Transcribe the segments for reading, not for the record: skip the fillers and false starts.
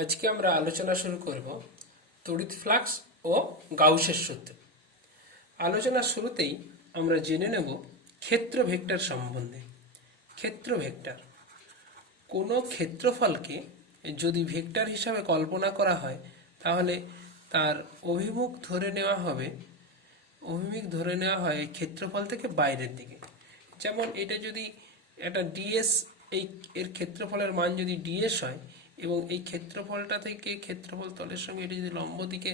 আজকে আমরা আলোচনা শুরু করব তড়িৎ ফ্লাক্স ও গাউসের সূত্র। আলোচনার শুরুতেই আমরা জেনে নেব ক্ষেত্র ভেক্টর সম্বন্ধে। ক্ষেত্র ভেক্টর কোনো ক্ষেত্রফলকে যদি ভেক্টর হিসাবে কল্পনা করা হয় তাহলে তার অভিমুখ ধরে নেওয়া হয় এই ক্ষেত্রফল থেকে বাইরের দিকে। যেমন এটা যদি একটা ডিএস, এর ক্ষেত্রফলের মান যদি ডিএস হয় এবং এই ক্ষেত্রফলটা থেকে ক্ষেত্রফল তলের সঙ্গে এটা যদি লম্ব দিকে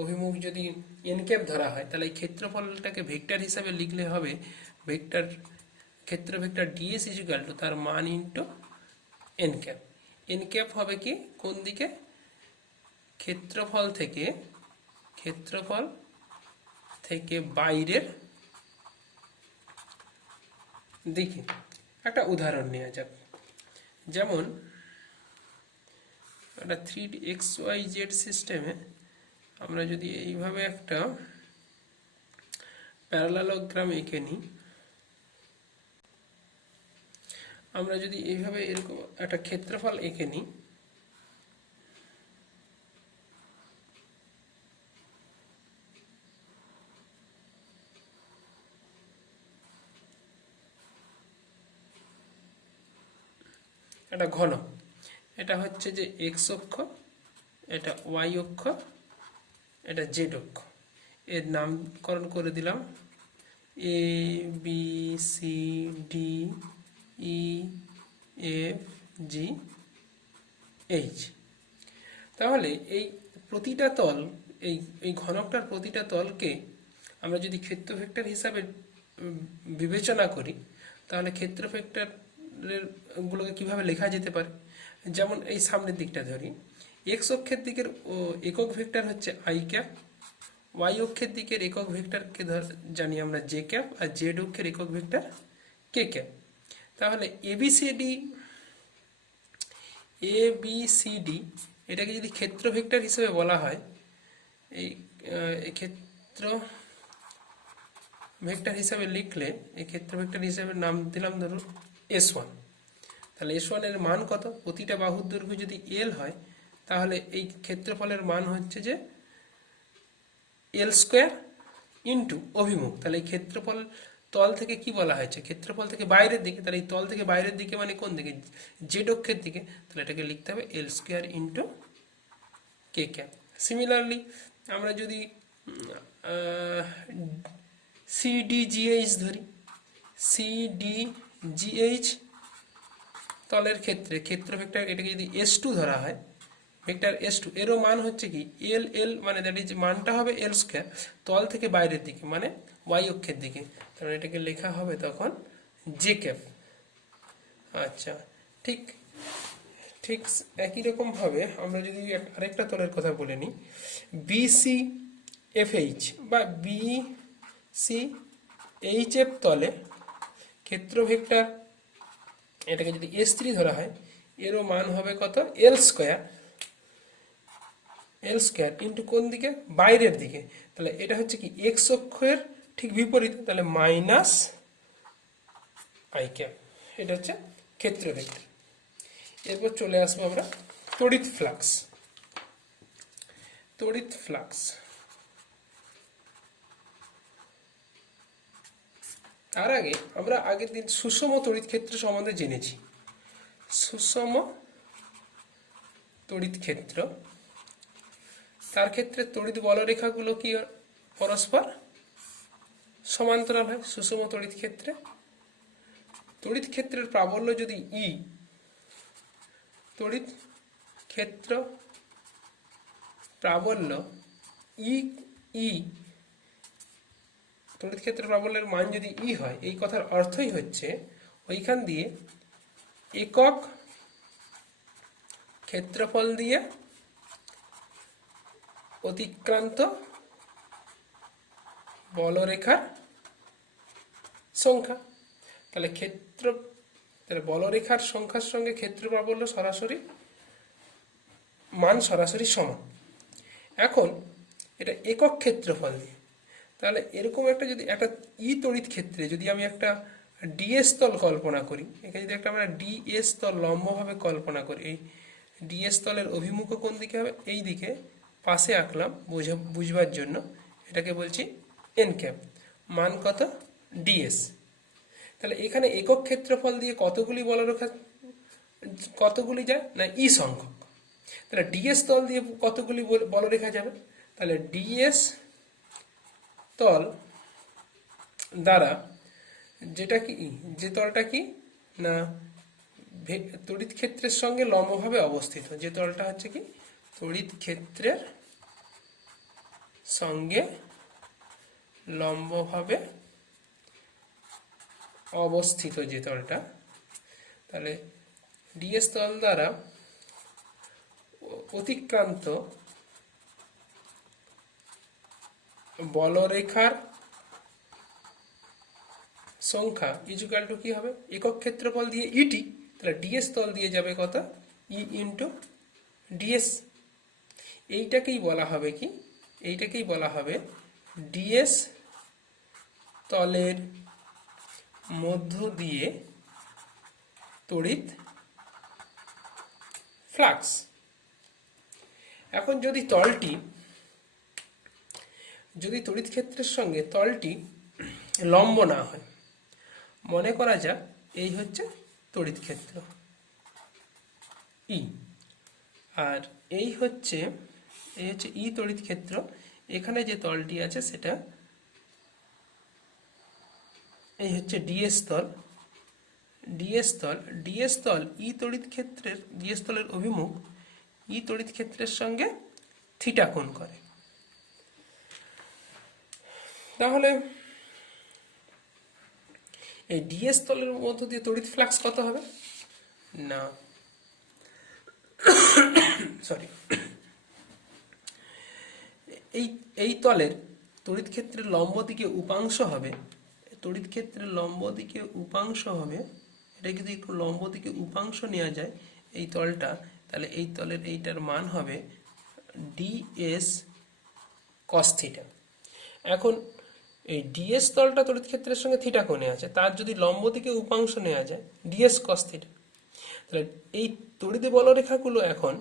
অভিমুখ যদি এন ক্যাপ ধরা হয় তাহলে এই ক্ষেত্রফলটাকে ভেক্টর হিসাবে লিখলে হবে ক্ষেত্র ভেক্টর ডিএস ইজিক্যাল টু তার মান into N cap. N cap হবে কি কোন দিকে? ক্ষেত্রফল থেকে বাইরের দিকে। একটা উদাহরণ নেওয়া যাক, যেমন একটা 3xyz সিস্টেমে আমরা যদি এইভাবে একটা প্যারালালোগ্রাম এঁকে নিই, আমরা যদি এইভাবে এরকম একটা ক্ষেত্রফল এঁকে নিই, একটা ঘন, এটা হচ্ছে যে এক্স অক্ষ, এটা ওয়াই অক্ষ, এটা জেড অক্ষ। এর নামকরণ করে দিলাম A B C D E F G H. তাহলে এই প্রতিটা তল, এই ঘনকটার প্রতিটা তলকে আমরা যদি ক্ষেত্র ভেক্টর হিসাবে বিবেচনা করি তাহলে ক্ষেত্র ভেক্টরের গুলোকে কিভাবে লেখা যেতে পারে? যেমন এই সামনের দিকটা ধরি, এক্স অক্ষের দিকের একক ভেক্টর হচ্ছে আই ক্যাপ, ওয়াই অক্ষের দিকের একক ভেক্টরকে জানি আমরা জে ক্যাপ, আর জেড অক্ষের একক ভেক্টর কে ক্যাপ। তাহলে এবিসিডি এটাকে যদি ক্ষেত্র ভেক্টর হিসেবে বলা হয়, এই ক্ষেত্র ভেক্টর হিসাবে লিখলে এই ক্ষেত্র ভেক্টর হিসাবে নাম দিলাম ধরুন S1। তাহলে S1 এর মান কত? প্রতিটা বাহুর দৈর্ঘ্য যদি L হয় তাহলে এই ক্ষেত্রফলের মান হচ্ছে যে L স্কোয়ার ইন্টু অভিমুখ। তাহলে এই ক্ষেত্রফল তল থেকে কি বলা হয়েছে? ক্ষেত্রফল থেকে বাইরের দিকে। তাহলে এই তল থেকে বাইরের দিকে মানে কোন দিকে? জেড অক্ষের দিকে। তাহলে এটাকে লিখতে হবে L square into k cap. Similarly আমরা যদি সিডিজিএইচ ধরি, সিডিজিএইচ তলের ক্ষেত্রে ক্ষেত্র ভেক্টর এটাকে যদি S2 ধরা হয়, ভেক্টর S2 এরও মান হচ্ছে কি L মানে দ্যাট ইজ মানটা হবে L স্কোয়ার, তল থেকে বাইরের দিকে মানে ওয়াই অক্ষের দিকে। তাহলে এটাকে লেখা হবে তখন জে ক্যাপ। আচ্ছা, ঠিক ঠিক একই রকমভাবে আমরা যদি আরেকটা তলের কথা বলে নিই, BCFH বা BCHF তলে ক্ষেত্র ভেক্টর এটাকে যদি S3 ধরা হয়, এরও মান হবে কত? L স্কোয়ার ইন্টু কোন দিকে? বাইরের দিকে। তাহলে এটা হচ্ছে কি এক্স অক্ষের ঠিক বিপরীত, তাহলে মাইনাস আই ক্যাপ। এটা হচ্ছে ক্ষেত্র ভেক্টর। এরপর চলে আসবো আমরা তড়িৎ ফ্লাক্স। তার আগে আমরা আগের দিন সুষম তড়িৎ ক্ষেত্র সম্বন্ধে জেনেছি। সুষম তড়িৎ ক্ষেত্র, তার ক্ষেত্রে তড়িৎ বলরেখাগুলো কি পরস্পর সমান্তরাল হয়। সুষম তড়িৎ ক্ষেত্রের প্রাবল্য যদি ই, তড়িৎ ক্ষেত্র প্রাবল্য তড়িৎ ক্ষেত্র প্রাবল্যের মান যদি ই হয়, এই কথার অর্থই হচ্ছে ওইখান দিয়ে একক ক্ষেত্রফল দিয়ে অতিক্রান্ত বলরেখার সংখ্যা। তাহলে বলরেখার সংখ্যার সঙ্গে ক্ষেত্র প্রাবল্য সরাসরি সমান। এখন এটা একক ক্ষেত্রফল দিয়ে, তাহলে এরকম একটা যদি একটা তড়িৎ ক্ষেত্রে যদি আমি একটা ডিএস তল কল্পনা করি, এখানে যদি একটা আমরা ডিএস তল লম্বভাবে কল্পনা করি, এই ডিএস তলের অভিমুখও কোন দিকে হবে, এই দিকে পাশে আঁকলাম বুঝবার জন্য, এটাকে বলছি এন ক্যাপ। মান কত, ডিএস। তাহলে এখানে একক ক্ষেত্রফল দিয়ে কতগুলি বলরেখা কতগুলি যায় না ই সংখ্যক। তাহলে ডিএস তল দিয়ে কতগুলি বলরেখা যাবে, তাহলে ডিএস তল দ্বারা যেটা কি, যে তলটা কি না তড়িৎ ক্ষেত্রের সঙ্গে লম্বভাবে অবস্থিত, যে তলটা হচ্ছে কি তড়িৎ ক্ষেত্রের সঙ্গে লম্বভাবে অবস্থিত যে তলটা, তাহলে ডিএস তল দ্বারা অতিক্রান্ত বলরেখার সংখ্যা ইজুকাল টু কি হবে, একক ক্ষেত্রফল দিয়ে ইটি, তাহলে ডিএস তল দিয়ে যাবে কত, ই ইন্টু ডিএস। এইটাকেই বলা হবে কি, এইটাকেই বলা হবে ডিএস তলের মধ্য দিয়ে তড়িৎ ফ্লাক্স। এখন যদি তড়িৎ ক্ষেত্রের সঙ্গে তলটি লম্ব না হয়, মনে করা যাক এই হচ্ছে তড়িৎ ক্ষেত্র ই, আর এই হচ্ছে ই তড়িৎ ক্ষেত্র। এখানে যে তলটি আছে সেটা এই হচ্ছে ডিএস তল। ডিএস তল ই তড়িৎ ক্ষেত্রের, ডিএস তলের অভিমুখ ই তড়িৎ ক্ষেত্রের সঙ্গে থিটা কোণ করে। তাহলে এই ডিএস তলের মধ্য দিয়ে তড়িৎ ফ্লাক্স কত হবে না, সরি, এই তলের তড়িৎ ক্ষেত্রের লম্ব দিকে উপাংশ হবে, তড়িৎ ক্ষেত্রের লম্ব দিকে উপাংশ হবে, এটা যদি একটু লম্ব দিকে উপাংশ নেওয়া যায় এই তলটা, তাহলে এই তলের এইটার মান হবে ডিএস কস থিটা। এখন এই ডিএস তলটা তড়িৎ ক্ষেত্রের সঙ্গে থিটা কোণে আছে, তার যদি লম্ব দিকে উপাংশ নেওয়া যায় ডিএস কস থিটা, তাহলে এই তড়িৎ বলরেখাগুলো এখন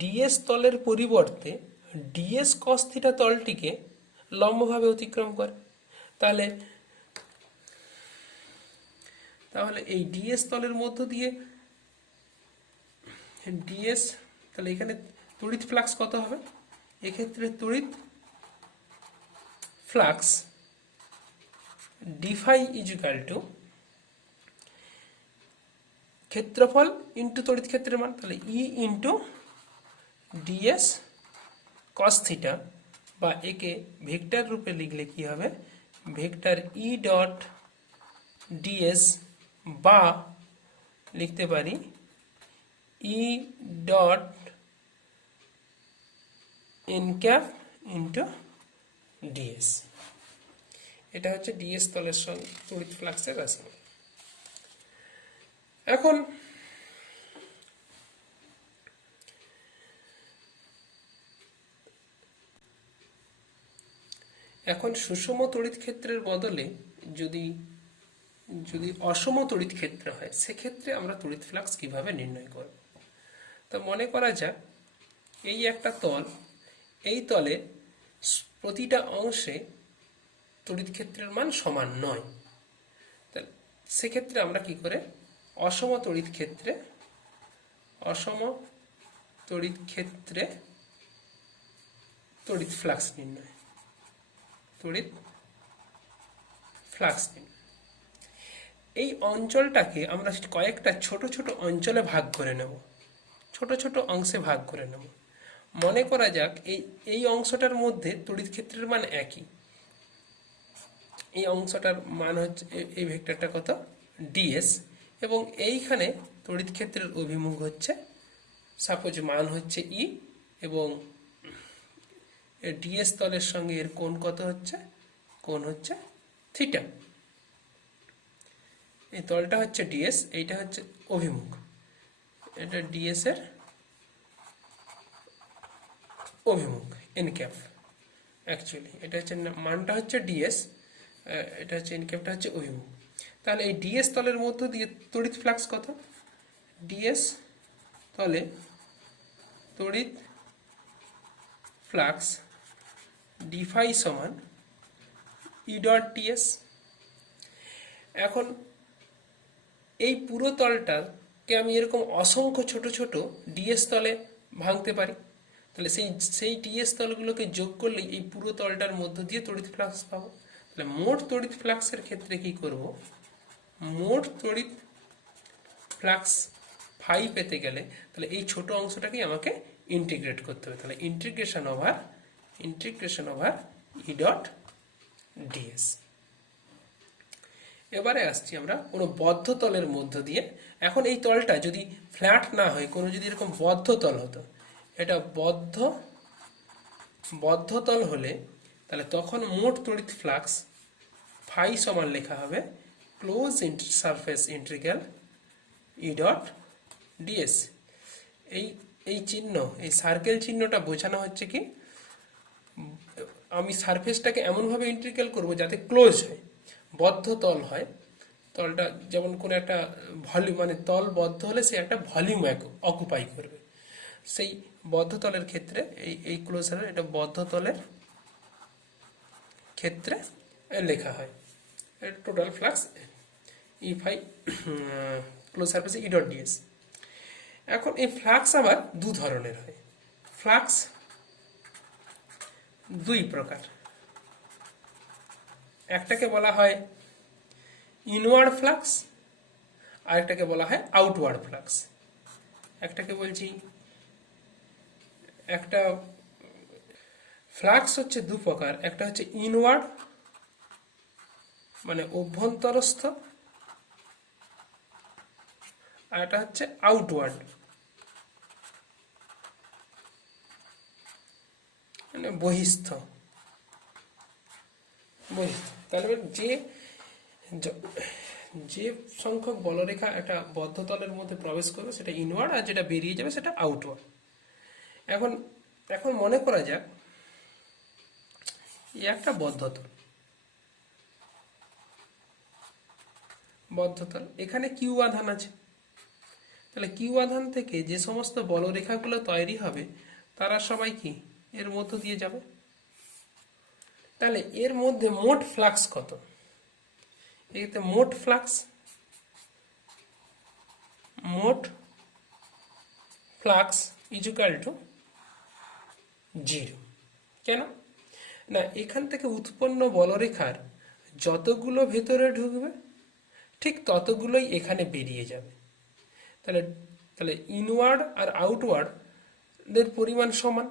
ডিএস তলের পরিবর্তে ডিএস কস থিটা তলটিকে লম্বভাবে অতিক্রম করে। তাহলে এই ডিএস তলের মধ্য দিয়ে ডিএস, তাহলে এখানে তড়িৎ ফ্লাক্স কত হবে, এক্ষেত্রে তড়িৎ ফ্লাক্স ডিফাই ইজুকাল টু ক্ষেত্রফল ইন্টু তড়িৎ ক্ষেত্রের মান, তাহলে ই ইন্টু ডিএস কস থিটা, বা একে ভেক্টর রূপে লিখলে কি হবে, ভেক্টর ই ডট ডিএস, বা লিখতে পারি E dot N cap into DS. এটা হচ্ছে ডিএস তলের সঙ্গে তড়িৎ ফ্লাক্সের রাশি। এখন সুষম তড়িৎ ক্ষেত্রের বদলে যদি অসম তড়িৎ ক্ষেত্র হয়, সেক্ষেত্রে আমরা তড়িৎ ফ্লাক্স কিভাবে নির্ণয় করব। তো মনে করা যাক এই একটা তল, এই তলে প্রতিটা অংশে তড়িৎ ক্ষেত্রের মান সমান নয়, তাহলে সেক্ষেত্রে আমরা কি করে অসম তড়িৎ ক্ষেত্রে তড়িৎ ফ্লাক্স নির্ণয়, এই অঞ্চলটাকে আমরা কয়েকটা ছোট ছোট অঞ্চলে ভাগ করে নেব, ছোট ছোট অংশে ভাগ করে নেব। মনে করা যাক এই অংশটার মধ্যে তড়িৎ ক্ষেত্রের মান একই, এই অংশটার মান হচ্ছে এই ভেক্টরটা কত ডিএস, এবং এইখানে তড়িৎ ক্ষেত্রের অভিমুখ হচ্ছে সাপোজ মান হচ্ছে ই, এবং ডিএস তলের সঙ্গে এর কোণ কত হচ্ছে, কোণ হচ্ছে থিটা। এই তলটা হচ্ছে ডিএস, এইটা হচ্ছে অভিমুখ, এটা ডিএস এর অভিমুখ এন ক্যাপ। অ্যাকচুয়ালি এটা হচ্ছে মানটা হচ্ছে ডিএস, এটা হচ্ছে এন ক্যাপটা হচ্ছে অভিমুখ। তাহলে এই ডিএস তলের মধ্য দিয়ে তড়িৎ ফ্লাক্স কত, ডিএস তলে তড়িৎ ফ্লাক্স ডি ফাই সমান ই ডট ডিএস। এখন এই পুরো তলটাকে আমি এরকম অসংখ্য ছোট ছোট ডিএস তলে ভাঙতে পারি। তাহলে সেই ডিএস তলগুলোকে যোগ করলেই এই পুরো তলটার মধ্য দিয়ে তড়িৎ ফ্লাক্স পাবো। তাহলে মোট তড়িৎ ফ্লাক্সের ক্ষেত্রে কি করব, মোট তড়িৎ ফ্লাক্স ফাই পেতে গেলে তাহলে এই ছোট অংশটাকেই আমাকে ইন্টিগ্রেট করতে হবে। তাহলে ইন্টিগ্রেশন ওভার ই ডট ডিএস। এবারে আসছি আমরা কোনো বদ্ধ তলের মধ্য দিয়ে। এখন এই তলটা যদি ফ্ল্যাট না হয়, কোনো যদি এরকম বদ্ধ তল হতো, এটা বদ্ধ তল হলে তাহলে তখন মোট তড়িৎ ফ্লাক্স ফাই সমান লেখা হবে ক্লোজ সারফেস ইন্টিগ্রাল ই ডট ডিএস। এই চিহ্ন, এই সার্কেল চিহ্নটা বোঝানো হচ্ছে কি, আমি সারফেসটাকে এমনভাবে ইন্টিগ্রাল করব যাতে ক্লোজ হয়, বদ্ধ তল হয়। তলটা যেমন কোনো একটা ভলিউম, মানে তল বদ্ধ হলে সে একটা ভলিউম অকুপাই করবে। সেই বদ্ধ তলের ক্ষেত্রে এই ক্লোজার, এটা বদ্ধ তলের ক্ষেত্রে লেখা হয় টোটাল ফ্লাক্স ই ফাই ক্লোজ সারফেসে ই ডট ডিএস। এখন এই ফ্লাক্স আবার দু ধরনের হয়। ফ্লাক্স দুই প্রকার, একটাকে বলা হয় ইনওয়ার্ড ফ্লাক্স, আর একটাকে বলা হয় আউটওয়ার্ড ফ্লাক্স। একটাকে বলছি, একটা ফ্লাক্স হচ্ছে দু প্রকার, একটা হচ্ছে ইনওয়ার্ড মানে অভ্যন্তরস্থ, আর একটা হচ্ছে আউটওয়ার্ড মানে বহিস্থ। তাহলে যে সংখ্যক বলরেখা একটা বদ্ধ তলের মধ্যে প্রবেশ করবে সেটা ইনওয়ার্ড, আর যেটা বেরিয়ে যাবে সেটা আউটওয়ার্ড। এখন মনে করা যাক একটা বদ্ধ তল, এখানে কিউ আধান আছে। তাহলে কিউ আধান থেকে যে সমস্ত বলরেখাগুলো তৈরি হবে তারা সবাই কি এর মধ্য দিয়ে যাবে। তাহলে এর মধ্যে মোট ফ্লাক্স কত, এতে মোট ফ্লাক্স ইকুয়াল টু 0। কেন না, এখান থেকে উৎপন্ন বলরেখার যতগুলো ভেতরে ঢুকবে ঠিক ততগুলোই এখানে বেরিয়ে যাবে। তাহলে ইনওয়ার্ড আর আউটওয়ার্ড এর পরিমাণ সমান।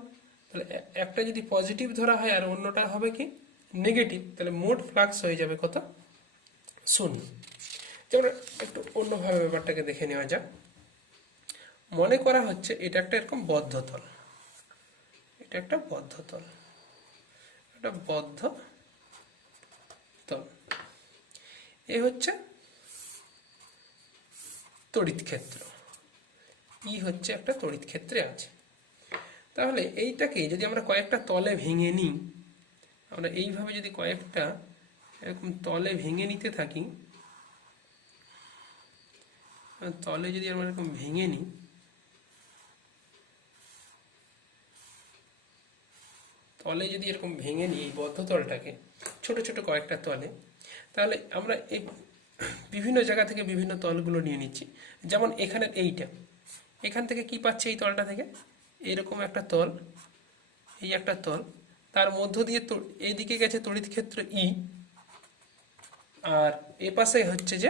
তাহলে একটা যদি পজিটিভ ধরা হয় আর অন্যটা হবে কি নেগেটিভ, তাহলে মোট ফ্লাক্স হয়ে যাবে কত, 0। যেমন একটু অন্যভাবে ব্যাপারটাকে দেখে নেওয়া যাক। মনে করা হচ্ছে এটা একটা এরকম বদ্ধ তল, এটা একটা বদ্ধ তল, একটা বদ্ধ তল। এ হচ্ছে তড়িৎ ক্ষেত্র, ই হচ্ছে একটা তড়িৎ ক্ষেত্রে আছে। তাহলে এইটাকে যদি আমরা কয়েকটা তলে ভেঙে নিই, আমরা এইভাবে যদি কয়েকটা এরকম তলে ভেঙে নিতে থাকি, তলে যদি আমরা এরকম ভেঙে নিই, এই বদ্ধ তলটাকে ছোট ছোট কয়েকটা তলে, তাহলে আমরা এই বিভিন্ন জায়গা থেকে বিভিন্ন তলগুলো নিয়ে নিচ্ছি। যেমন এখানে এখান থেকে কি পাচ্ছি, এই তলটা থেকে এরকম একটা তল, এই একটা তল, তার মধ্য দিয়ে এইদিকে গেছে তড়িৎ ক্ষেত্র ই, আর এ পাশে হচ্ছে যে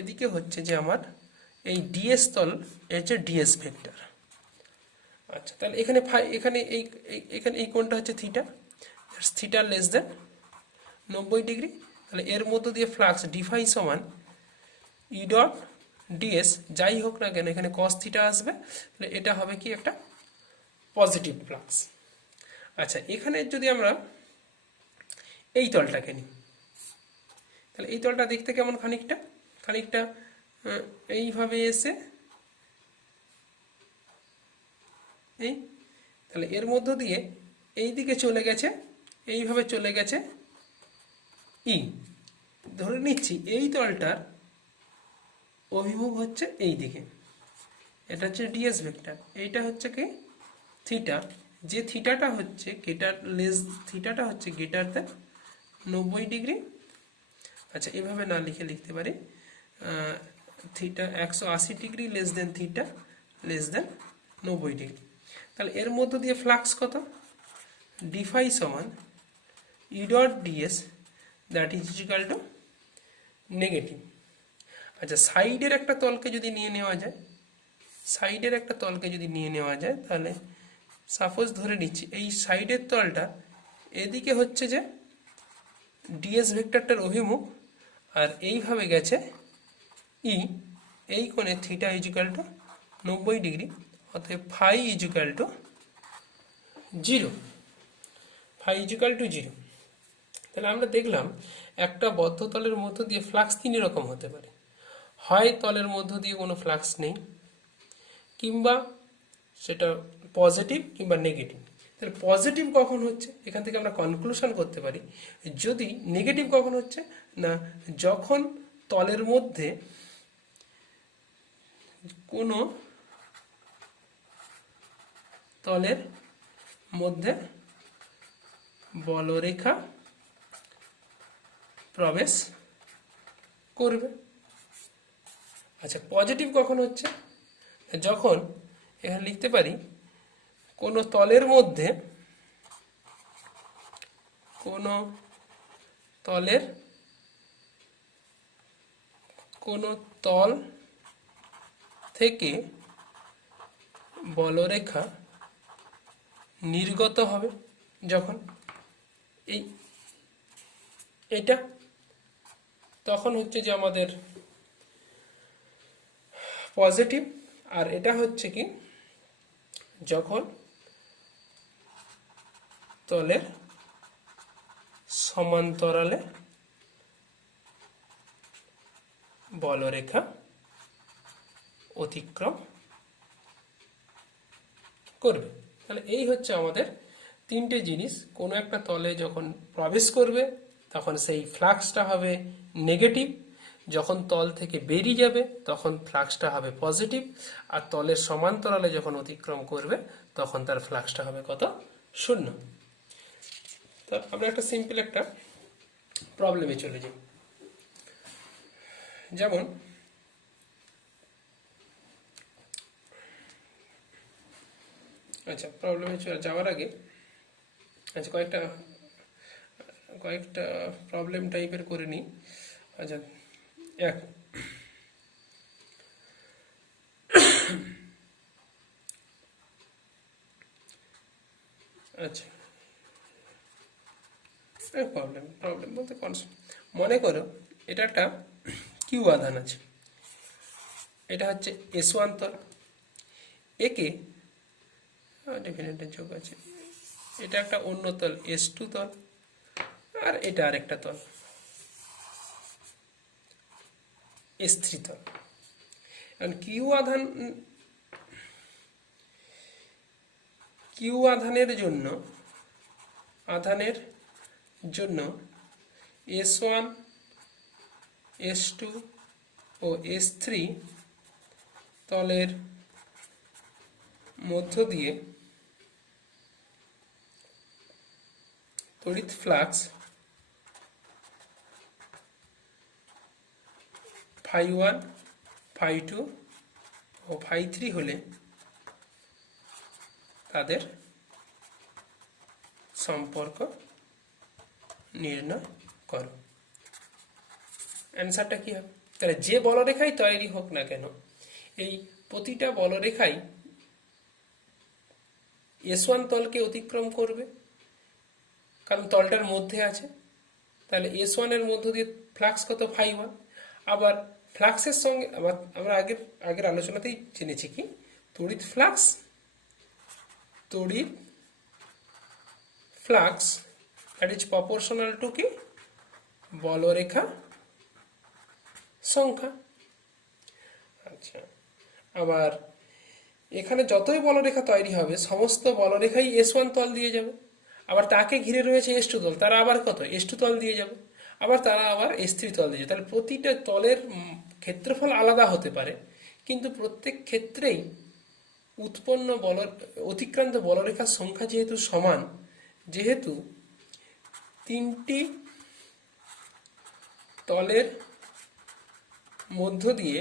এদিকে হচ্ছে যে আমার এই ডিএস তল, হচ্ছে ডিএস ভেক্টর। আচ্ছা, তাহলে এখানে এই কোণটা হচ্ছে থিটা লেস দেন 90 ডিগ্রি। তাহলে এর মধ্য দিয়ে ফ্লাক্স ডিফাই সমান ই ডট ডিএস, যাই হোক না কেন এখানে কস থিটা আসবে, তাহলে এটা হবে কি একটা পজিটিভ ফ্লাক্স। আচ্ছা, এখানে যদি আমরা এই তলটাকে নিই, তাহলে এই তলটা দেখতে কেমন, খানিকটা এইভাবে এসে তাহলে এর মধ্য দিয়ে এই দিকে চলে গেছে, এইভাবে চলে গেছে ই। ধরে নিচ্ছি এই তলটার অভিমুখ হচ্ছে এই দিকে, এটা হচ্ছে ডিএস ভেক্টর, এইটা হচ্ছে কি থিটা, যে থিটাটা হচ্ছে থিটাটা হচ্ছে গ্রেটার দেন 90 ডিগ্রি। আচ্ছা এভাবে না লিখে লিখতে পারি theta 180 degree less than theta less than 90 degree. তাহলে এর মধ্য দিয়ে ফ্লাক্স কত, ডিফাই সমান ই dot DS that is equal two negative. আচ্ছা সাইডের একটা তলকে যদি নিয়ে নেওয়া যায়, তাহলে সাপোজ ধরে নিচ্ছি এই সাইডের তলটা এদিকে হচ্ছে যে ডিএস ভেক্টরটার অভিমুখ, আর এইভাবে গেছে ই, এই কোণে থিটা ইজিক্যাল টু 90 ডিগ্রি, অতএব ফাই ইজিক্যাল টু 0, তাহলে আমরা দেখলাম একটা বদ্ধ তলের মধ্য দিয়ে ফ্লাক্স তিন রকম হতে পারে, হয় তলের মধ্য দিয়ে কোনো ফ্লাক্স নেই, কিংবা সেটা পজিটিভ কিংবা নেগেটিভ। তাহলে পজিটিভ কখন হচ্ছে, এখান থেকে আমরা কনক্লুশন করতে পারি। যদি নেগেটিভ কখন হচ্ছে না, যখন তলের মধ্যে কোনো বলরেখা প্রবেশ করবে। আচ্ছা পজিটিভ কখন হচ্ছে, যখন এখানে লিখতে পারি কোনো তলের মধ্যে কোনো তল থেকে বলরেখা নির্গত হবে, যখন এটা তখন হচ্ছে যে আমাদের পজিটিভ। আর এটা হচ্ছে কি যখন তলের সমান্তরালে বলরেখা অতিক্রম করবে। তাহলে এই হচ্ছে আমাদের তিনটে জিনিস, কোনো একটা তলে যখন প্রবেশ করবে তখন সেই ফ্লাক্সটা হবে নেগেটিভ, যখন তল থেকে বেরিয়ে যাবে তখন ফ্লাক্সটা হবে পজিটিভ, আর তলের সমান্তরালে যখন অতিক্রম করবে তখন তার ফ্লাক্সটা হবে কত, 0। তো আমরা একটা সিম্পল একটা প্রবলেমে চলে যাই। যেমন আচ্ছা প্রবলেমে যাওয়ার আগে আচ্ছা কয়েকটা প্রবলেম টাইপের করে নিই। আচ্ছা এক আচ্ছা প্রবলেম বলতে মনে করো এটা একটা কিউ আধান আছে, এটা হচ্ছে S1 তল, একে ডেফিনেটের যোগ আছে, এটা একটা অন্য তল S2 তল, আর এটা আরেকটা তল S3 তল। কারণ কিউ আধানের জন্য S1 S2 ও S3 তলের মধ্য দিয়ে তড়িৎ ফ্লাক্স φ1 φ2 ও φ3 হলে তাদের সম্পর্ক নির্ণয় করো। অ্যান্সারটা কি হবে, তাহলে যে বলরেখাই তৈরি হোক না কেন এই প্রতিটা বলরেখাই S1 তলকে অতিক্রম করবে, কারণ তলটার মধ্যে আছে। তাহলে S1 এর মধ্য দিয়ে ফ্লাক্স কত, φ1। আবার ফ্লাক্সের সঙ্গে আমরা আগের আলোচনাতেই জেনেছি কি তড়িৎ flux that is proportional to কি বলরেখা সংখ্যা। আচ্ছা আবার এখানে যতই বলরেখা তৈরি হবে সমস্ত বলরেখাই S1 তল দিয়ে যাবে, আবার তাকে ঘিরে রয়েছে S2 তল, তারা আবার কত S2 তল দিয়ে যাবে, আবার তারা আবার S3 তল দিয়ে যাবে। তাহলে প্রতিটা তলের ক্ষেত্রফল আলাদা হতে পারে, কিন্তু প্রত্যেক ক্ষেত্রেই উৎপন্ন অতিক্রান্ত বলরেখার সংখ্যা যেহেতু সমান, যেহেতু তিনটি তলের মধ্য দিয়ে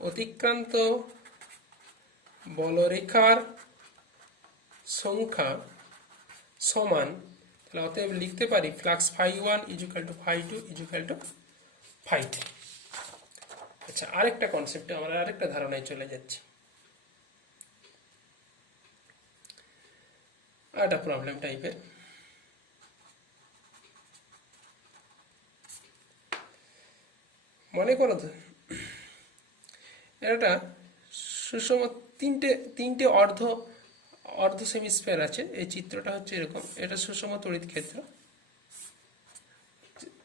অতিক্রান্ত বলরেখার সংখ্যা সমান, তাহলে অতএব লিখতে পারি ফ্লাক্স φ1 = φ2 = φ3। আচ্ছা, আরেকটা কনসেপ্টে আমরা আরেকটা ধারণায় চলে যাচ্ছি, একটা প্রবলেম টাইপের। মনে করো তো এটা সুষম তিনটে অর্ধ সেমিস্ফিয়ার আছে। এই চিত্রটা হচ্ছে এরকম, এটা সুষম তড়িৎ ক্ষেত্র,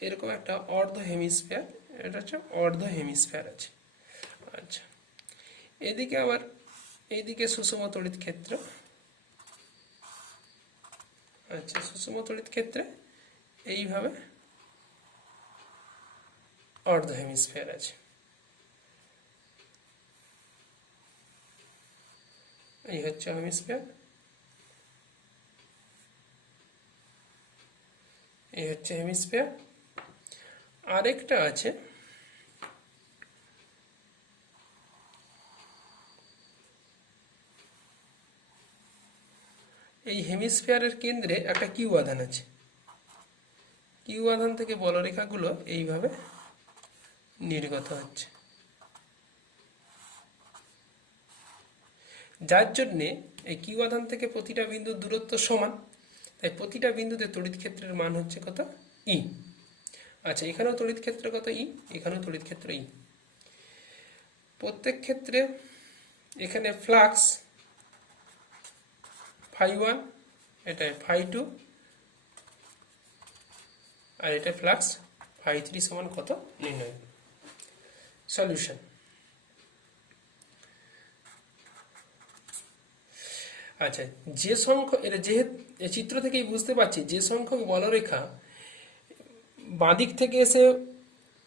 এরকম একটা অর্ধ হেমিস্ফিয়ার, এটা হচ্ছে অর্ধ হেমিস্ফিয়ার আছে। আচ্ছা, এদিকে আবার এইদিকে সুষম তড়িৎ ক্ষেত্র। আচ্ছা, সুষম তড়িৎ ক্ষেত্রে এইভাবে অর্ধ হেমিস্ফিয়ার আছে। এই হচ্ছে হেমিস্ফিয়ার, এই হচ্ছে হেমিস্ফিয়ার। আরেকটা আছে এই হেমিস্ফিয়ারের কেন্দ্রে একটা কিউ আধান আছে। কিউ আধান থেকে বলরেখাগুলো এইভাবে নির্গত হচ্ছে, যার জন্যে এই কিউ আধান থেকে প্রতিটা বিন্দুর দূরত্ব সমান, তাই প্রতিটা বিন্দুতে তড়িৎ ক্ষেত্রের মান হচ্ছে কত? ই। আচ্ছা, এখানেও তড়িৎ ক্ষেত্র কত? ই। এখানেও তড়িৎ ক্ষেত্র ই। প্রত্যেক ক্ষেত্রে এখানে ফ্লাক্স φ1, এটা φ2, আর এটা ফ্লাক্স φ3 সমান কত নির্ণয়। সলিউশন। আচ্ছা, যে সংখ্যক, এটা যেহেতু চিত্র থেকেই বুঝতে পারছি যে সংখ্যক বলরেখা বাঁদিক থেকে এসে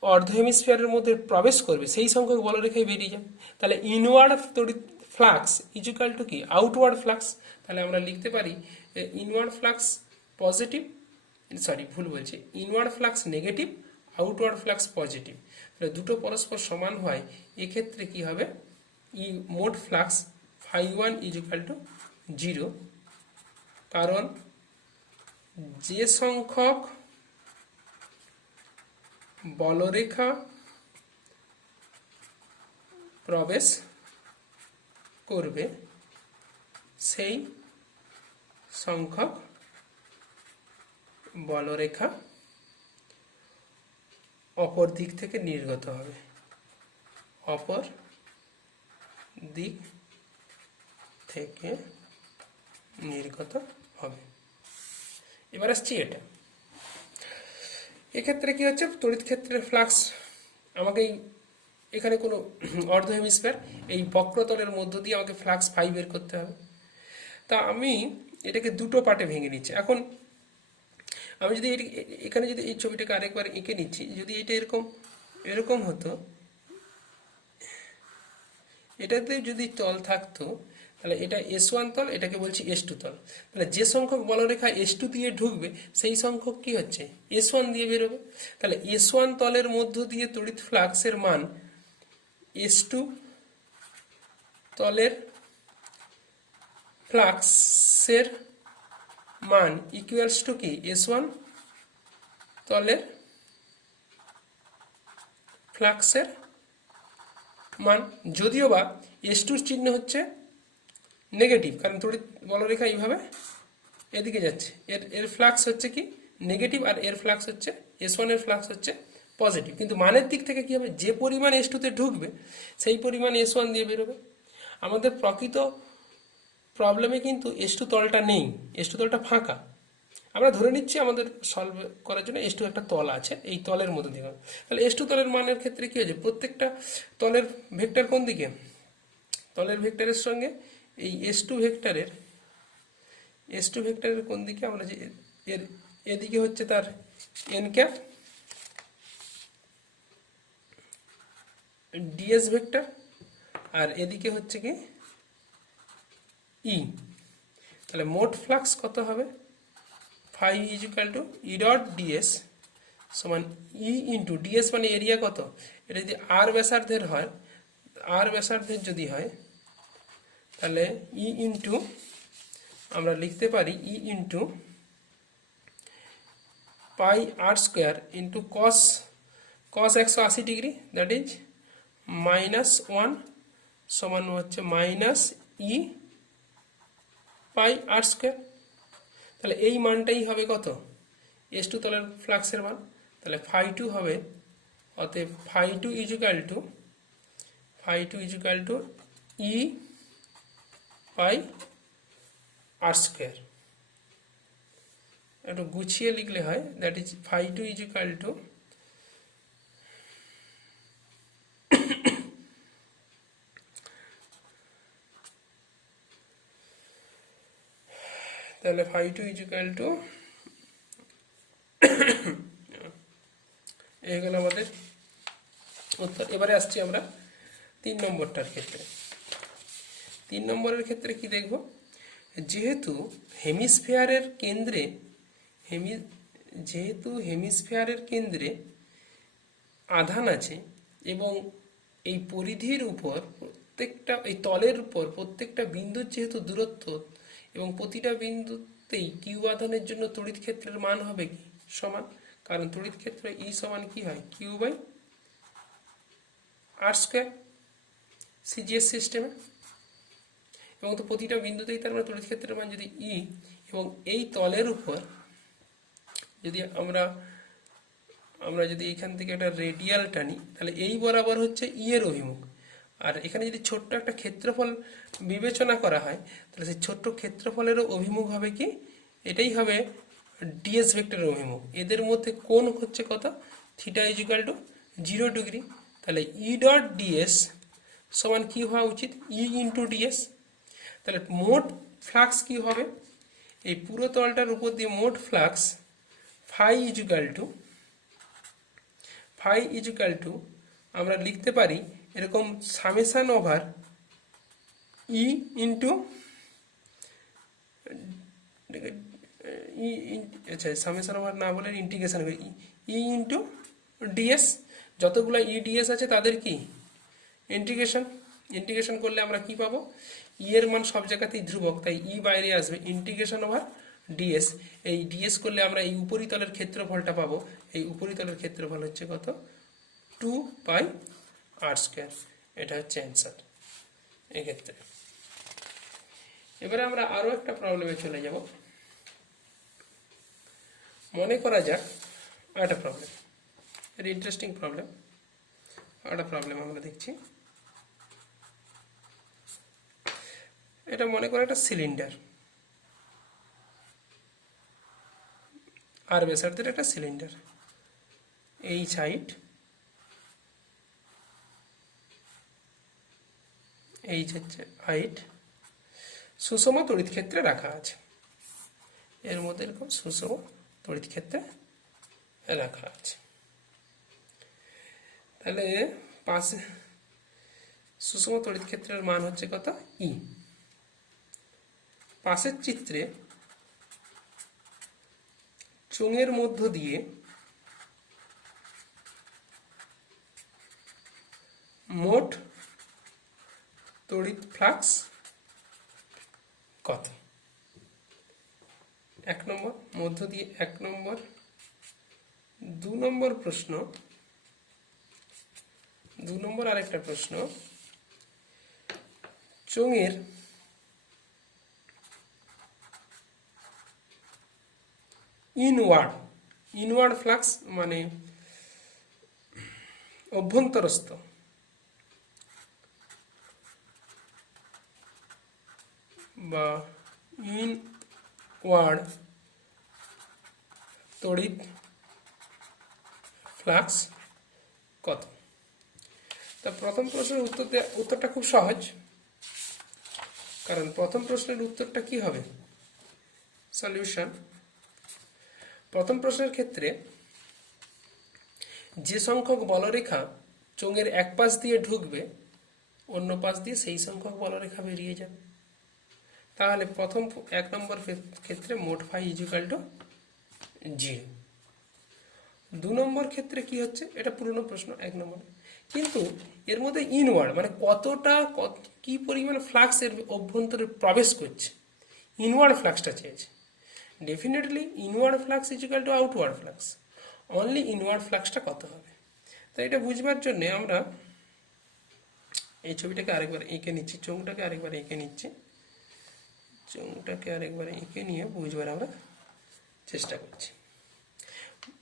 অর্ধ হেমিস্ফিয়ারের মধ্যে প্রবেশ করবে সেই সংখ্যক বলরেখাই বেরিয়ে যাবে। তাহলে ইনওয়ার্ড তড়িৎ ফ্লাক্স ইকুয়াল টু কি? Outward flux. তাহলে আমরা লিখতে পারি ইনওয়ার্ড ফ্লাক্স পজিটিভ, সরি ভুল বলছি, inward flux negative, outward flux positive. তাহলে দুটো পরস্পর সমান হয়, এক্ষেত্রে কি হবে? মোট ফ্লাক্স φ1 = 0, কারণ যে সংখ্যক বলরেখা প্রবেশ করবে সেই সংখ্যক বলরেখা অপর দিক থেকে নির্গত হবে, অপর দিক থেকে নির্গত হবে। এবার আসছি এটা, এক্ষেত্রে কি হচ্ছে? তড়িৎ ক্ষেত্রের ফ্লাক্স আমাকে এখানে কোনো অর্ধ হেমিস্ফিয়ার, এই বক্রতলের মধ্য দিয়ে আমাকে ফ্লাক্স ফাই বের করতে হবে। তা আমি এটাকে দুটো পার্টে ভেঙে নিচ্ছি। এখন আমি যদি এখানে যদি এই ছবিটাকে আরেকবার এঁকে নিচ্ছি, যদি এটা এরকম এরকম হতো, এটাতে যদি তল থাকতো, তাহলে এটা S1 তল, এটাকে বলছি S2 তল। তাহলে যে সংখ্যক বলরেখা S2 দিয়ে ঢুকবে সেই সংখ্যক কি হচ্ছে? S1 দিয়ে বেরোবে। তাহলে S1 তলের মধ্য দিয়ে তড়িৎ ফ্লাক্সের মান S2 তলের ফ্লাক্সের মান ইকুয়ালস টু কি? S1 তলের ফ্লাক্সের মান, যদিও বা S2 চিহ্ন হচ্ছে নেগেটিভ, কারণ তড়িৎ বলরেখা এইভাবে এদিকে যাচ্ছে, এর ফ্লাক্স হচ্ছে কি? নেগেটিভ, আর এর ফ্লাক্স হচ্ছে S1 এর ফ্লাক্স হচ্ছে পজিটিভ। কিন্তু মানের দিক থেকে কি হবে? যে পরিমাণ S2 তে ঢুকবে সেই পরিমাণ S1 দিয়ে বেরোবে। আমাদের প্রকৃত প্রবলেমে কিন্তু S2 তলটা নেই, S2 তলটা ফাঁকা। আমরা ধরে নিচ্ছি আমাদের সলভ করার জন্য S2 একটা তল আছে, এই তলের মধ্যে দিয়ে। তাহলে S2 তলের মানের ক্ষেত্রে কি হয়েছে? প্রত্যেকটা তলের ভেক্টর কোন দিকে? তলের ভেক্টরের সঙ্গে এই S2 ভেক্টরের কোন দিকে? আমরা যে এর এদিকে হচ্ছে তার n ক্যাপ, ডিএস ভেক্টর, আর এদিকে হচ্ছে কি ই। তাহলে মোট ফ্লাক্স কত হবে, phi is equal to E dot DS সমান ই ইন্টু ডিএস মানে এরিয়া কত, এটা যদি আর ব্যাসার্ধের হয়, আর ব্যাসার্ধের যদি হয় তাহলে ই ইন্টু আমরা লিখতে পারি e into pi r square into cos 180 degree, that is -1 সমান হচ্ছে মাইনাস ই পাই আর স্কোয়ার। তাহলে এই মানটাই হবে কত, S2 তলের ফ্লাক্সের মান। তাহলে φ2 হবে, অতএব φ2 equal to E pi r square. একটু গুছিয়ে লিখলে হয়, দ্যাট ইজ φ2 ইজুকাল টু তাহলে φ2 ইজুকাল টু এই গেল আমাদের উত্তর। এবারে আসছি আমরা 3 নম্বরটার ক্ষেত্রে। 3 নম্বরের ক্ষেত্রে কি দেখব, যেহেতু হেমিস্ফিয়ারের কেন্দ্রে আধান আছে এবং এই পরিধির উপর প্রত্যেকটা, এই তলের উপর প্রত্যেকটা বিন্দুর যেহেতু দূরত্ব এবং প্রতিটা বিন্দুতেই কিউ আধানের জন্য তড়িৎ ক্ষেত্রের মান হবে কি সমান, কারণ তড়িৎ ক্ষেত্রে ই সমান কি হয়, Q by R square CGS সিস্টেমে, এবং তো প্রতিটা বিন্দুতেই তার মানে তড়িৎ ক্ষেত্রের মান যদি ই, এবং এই তলের উপর যদি আমরা যদি এখান থেকে একটা রেডিয়াল টানি, তাহলে এই বরাবর হচ্ছে ই এর অভিমুখ। আর এখানে যদি ছোট্ট একটা ক্ষেত্রফল বিবেচনা করা হয়, তাহলে সেই ছোট্ট ক্ষেত্রফলেরও অভিমুখ হবে কি, এটাই হবে ডিএস ভেক্টরের অভিমুখ। এদের মধ্যে কোণ হচ্ছে কত, থিটা ইজিক্যাল টু 0 ডিগ্রি। তাহলে ই ডট ডিএস সমান কি হওয়া উচিত, ই ইন্টু ডিএস। তাহলে মোট ফ্লাক্স কি হবে, এই পুরো তলটার উপর দিয়ে মোট ফ্লাক্স ফাই ইজিক্যাল টু আমরা লিখতে পারি এরকম সামেশন ওভার ই ইন্টু আচ্ছা সামেশন ওভার না বলে ইন্টিগ্রেশন হবে ই ইন্টু ডিএস। যতগুলো ই ডিএস আছে তাদের কি ইন্টিগ্রেশন করলে আমরা কি পাবো, ই এর মান সব জায়গাতেই ধ্রুবক, তাই ই বাইরে আসবে, ইন্টিগ্রেশন ওভার ডিএস। এই ডিএস করলে আমরা এই উপরিতলের ক্ষেত্রফলটা পাবো। এই উপরিতলের ক্ষেত্রফল হচ্ছে কত, 2 পাই আর স্কোয়ার। এটা হচ্ছে অ্যান্সার এক্ষেত্রে। এবারে আমরা আরো একটা প্রবলেমে চলে যাব। মনে করা যাক একটা প্রবলেম, এটা ইন্টারেস্টিং প্রবলেম। একটা প্রবলেম আমরা দেখছি, এটা মনে করো একটা সিলিন্ডার, আর ব্যাসার্ধের একটা সিলিন্ডার, এই সাইড এই হচ্ছে হাইট, সুষম তড়িৎ ক্ষেত্রে রাখা আছে। এর মধ্যে এরকম সুষম তড়িৎ ক্ষেত্রে রাখা আছে। তাহলে পাশে সুষম তড়িৎ ক্ষেত্রের মান হচ্ছে কত, ই। পাশের চিত্রে চোঙের মধ্য দিয়ে মোট তড়িৎ ফ্লাক্স কত। 1 নম্বর মধ্য দিয়ে 1 নম্বর। 2 নম্বর প্রশ্ন, 2 নম্বর আরেকটা প্রশ্ন, চোঙের ইনওয়ার্ড ফ্লাক্স মানে অভ্যন্তরস্থ বা ইনওয়ার্ড তড়িৎ ফ্লাক্স কত। তা প্রথম প্রশ্নের উত্তরটা খুব সহজ, কারণ প্রথম প্রশ্নের উত্তরটা কি হবে, সলিউশন। প্রথম প্রশ্নের ক্ষেত্রে যে সংখ্যক বলরেখা চোঙের এক পাশ দিয়ে ঢুকবে, অন্য পাশ দিয়ে সেই সংখ্যক বলরেখা বেরিয়ে যাবে। তাহলে প্রথম 1 নম্বর ক্ষেত্রে মোট ফাই ইজিক্যাল টু 0। 2 নম্বর ক্ষেত্রে কি হচ্ছে, এটা পুরনো প্রশ্ন 1 নম্বরে, কিন্তু এর মধ্যে ইনওয়ার্ড মানে কি পরিমাণ ফ্লাক্স এর অভ্যন্তরে প্রবেশ করছে, ইনওয়ার্ড ফ্লাক্সটা চেয়েছে। Definitely inward flux equal to outward flux, only inward ফ্লাক্সটা কত হবে। তো এটা বুঝবার জন্য আমরা এই ছবিটাকে আরেকবার এঁকে নিচ্ছি, চোঙটাকে আরেকবার এঁকে নিচ্ছি, চোঙটাকে আরেকবার এঁকে নিয়ে বুঝবার আমরা চেষ্টা করছি।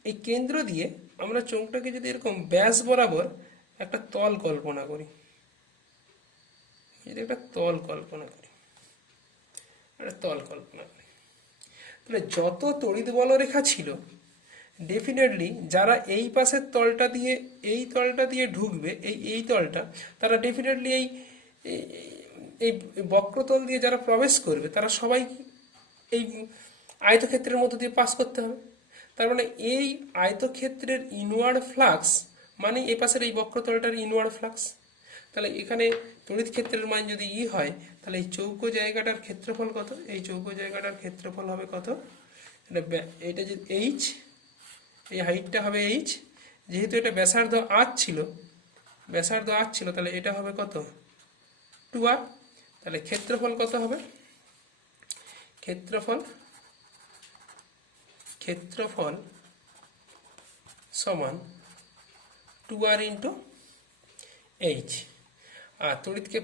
এই কেন্দ্র দিয়ে আমরা চোঙটাকে যদি এরকম ব্যাস বরাবর একটা তল কল্পনা করি, যদি একটা তল কল্পনা করি, তাহলে যত তড়িৎ বলরেখা ছিল ডেফিনেটলি যারা এই পাশের তলটা দিয়ে ঢুকবে, এই তলটা, তারা ডেফিনেটলি এই বক্রতল দিয়ে যারা প্রবেশ করবে তারা সবাই এই আয়তক্ষেত্রের মধ্য দিয়ে পাস করতে হবে। তার মানে এই আয়তক্ষেত্রের ইনওয়ার্ড ফ্লাক্স মানে এই পাশের এই বক্রতলটার ইনওয়ার্ড ফ্লাক্স। তাহলে এখানে তড়িৎ ক্ষেত্রের মান যদি হয়, তাহলে এই চৌকো জায়গাটার ক্ষেত্রফল কত, এই চৌকো জায়গাটার ক্ষেত্রফল হবে কত, এটা যদি এইচ, এই হাইটটা হবে এইচ, যেহেতু এটা ব্যাসার্ধ আর ছিল, তাহলে এটা হবে কত 2r। তাহলে ক্ষেত্রফল কত হবে, ক্ষেত্রফল সমান 2r ইন্টু এইচ। আর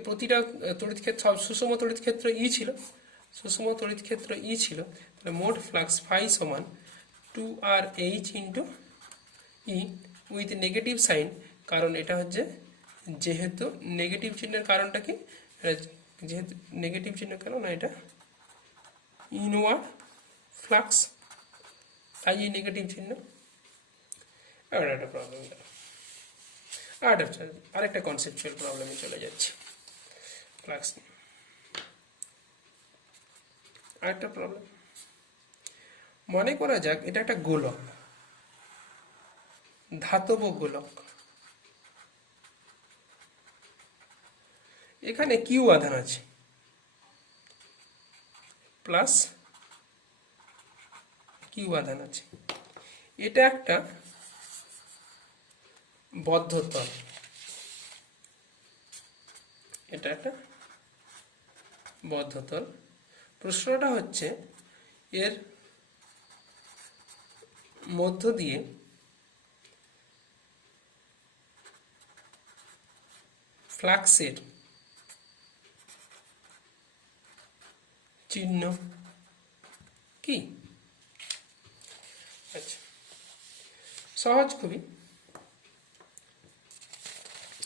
প্রতিটা তড়িৎ ক্ষেত্র সুষম তড়িৎ ক্ষেত্র ই ছিল, তাহলে মোট ফ্লাক্স ফাই সমান 2rh into E with negative sign, কারণ এটা হচ্ছে যেহেতু নেগেটিভ চিহ্নের কারণটা কি, যেহেতু নেগেটিভ চিহ্ন কেন না, এটা ইনওয়ার্ড ফ্লাক্স, তাই এই নেগেটিভ চিহ্ন। আর একটা প্রবলেম, আরেকটা কনসেপচুয়াল প্রবলেমে চলে যাচ্ছে ফ্লাক্স। আরেকটা প্রবলেম, মনে করা যাক এটা একটা গোলক, ধাতব গোলক, এখানে কিউ আধান আছে প্লাস কিউ আধান আছে, এটা একটা বদ্ধ তল, প্রশ্নটা হচ্ছে এর মধ্য দিয়ে ফ্লাক্সের চিহ্ন কি। আচ্ছা, সহজ খুবই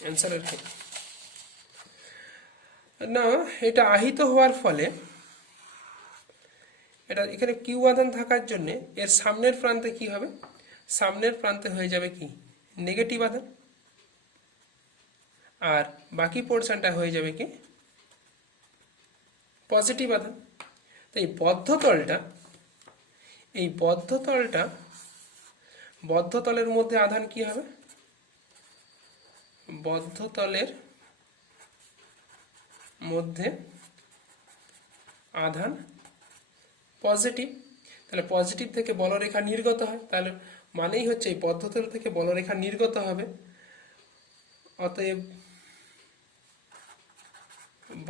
অ্যান্সারের ক্ষেত্রে না, এটা আহিত হওয়ার ফলে এটা এখানে কিউ আধান থাকার জন্য এর সামনের প্রান্তে কি হবে, সামনের প্রান্তে হয়ে যাবে কি নেগেটিভ আধান, আর বাকি পোর্শনটা হয়ে যাবে কি পজিটিভ আধান। তো এই বদ্ধতলের মধ্যে আধান কি হবে, বদ্ধতলের মধ্যে আধান পজিটিভ, তাহলে পজিটিভ থেকে বলরেখা নির্গত হয়, তাহলে মানেই হচ্ছে এই বদ্ধতল থেকে বলরেখা নির্গত হবে, অতএব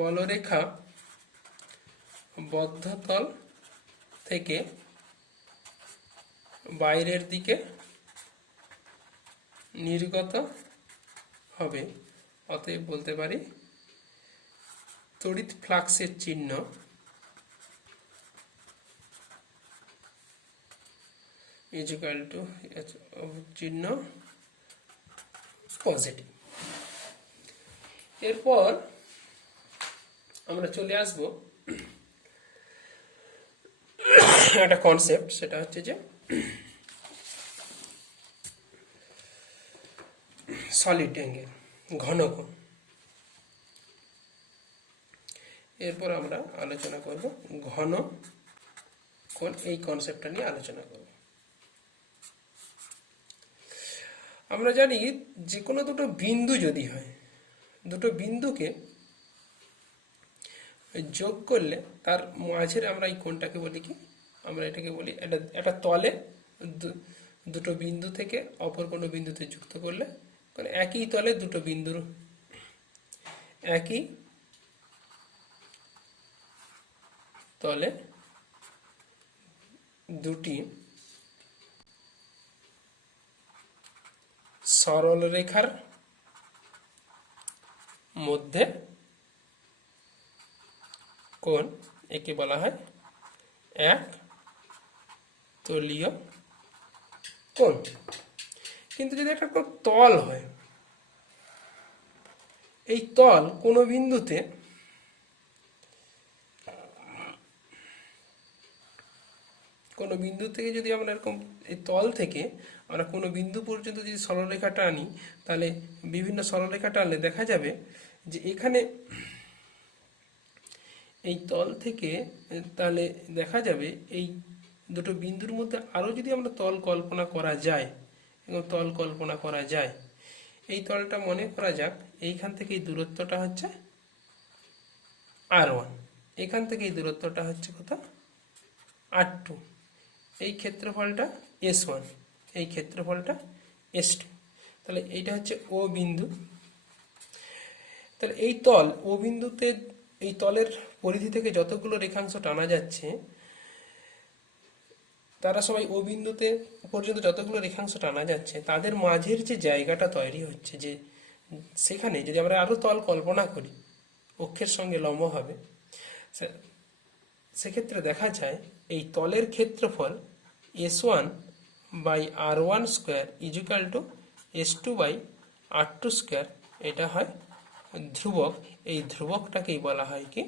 বলরেখা বদ্ধতল থেকে বাইরের দিকে নির্গত হবে, অতএব বলতে পারি তড়িৎ ফ্লাক্সের চিহ্ন ইজিক্যাল টু চিহ্ন পজিটিভ। এরপর আমরা চলে আসব একটা কনসেপ্ট, সেটা হচ্ছে যে সলিড অ্যাঙ্গেল, ঘনক। এরপর আমরা আলোচনা করব ঘন কোণ, এই কনসেপ্টটা নিয়ে আলোচনা করব। আমরা জানি যে কোনো দুটো বিন্দু যদি হয়, দুটো বিন্দুকে যোগ করলে তার মাঝের আমরা এই কোণটাকে বলি কি, আমরা এটাকে বলি একটা তলে দুটো বিন্দু থেকে অপর কোনো বিন্দুতে যুক্ত করলে, মানে একই তলে দুটো বিন্দুর, একই তলে দুটি সরল রেখার মধ্যে কোণ, একে বলা হয় এক তলীয় কোণ। কিন্তু যদি একটা তল হয়, এই তল কোনো বিন্দুতে থেকে যদি আমরা এরকম এই তল থেকে আমরা কোনো বিন্দু পর্যন্ত যদি সরলরেখাটা আনি, তাহলে বিভিন্ন সরলরেখা টানলে দেখা যাবে যে এখানে এই তল থেকে, তাহলে দেখা যাবে এই দুটো বিন্দুর মধ্যে আরও যদি আমরা তল কল্পনা করা যায়, এবং তল কল্পনা করা যায়, এই তলটা মনে করা যাক এইখান থেকে এই দূরত্বটা হচ্ছে R1, এখান থেকে এই দূরত্বটা হচ্ছে কত, R2, এই ক্ষেত্রফলটা S1, এই ক্ষেত্রফলটা S2। তাহলে এইটা হচ্ছে ও বিন্দু। তাহলে এই তল ও বিন্দুতে, এই তলের পরিধি থেকে যতগুলো রেখাংশ টানা যাচ্ছে, তারা সবাই ও বিন্দুতে পর্যন্ত যতগুলো রেখাংশ টানা যাচ্ছে, তাদের মাঝের যে জায়গাটা তৈরি হচ্ছে, যে সেখানে যদি আমরা আরও তল কল্পনা করি অক্ষের সঙ্গে লম্ব হবে, সেক্ষেত্রে দেখা যায় এই তলের ক্ষেত্রফল S1 by R1 square is equal to S2 by R2 square, এটা হয় ধ্রুবক। এই ধ্রুবকটাকেই বলা হয় কি,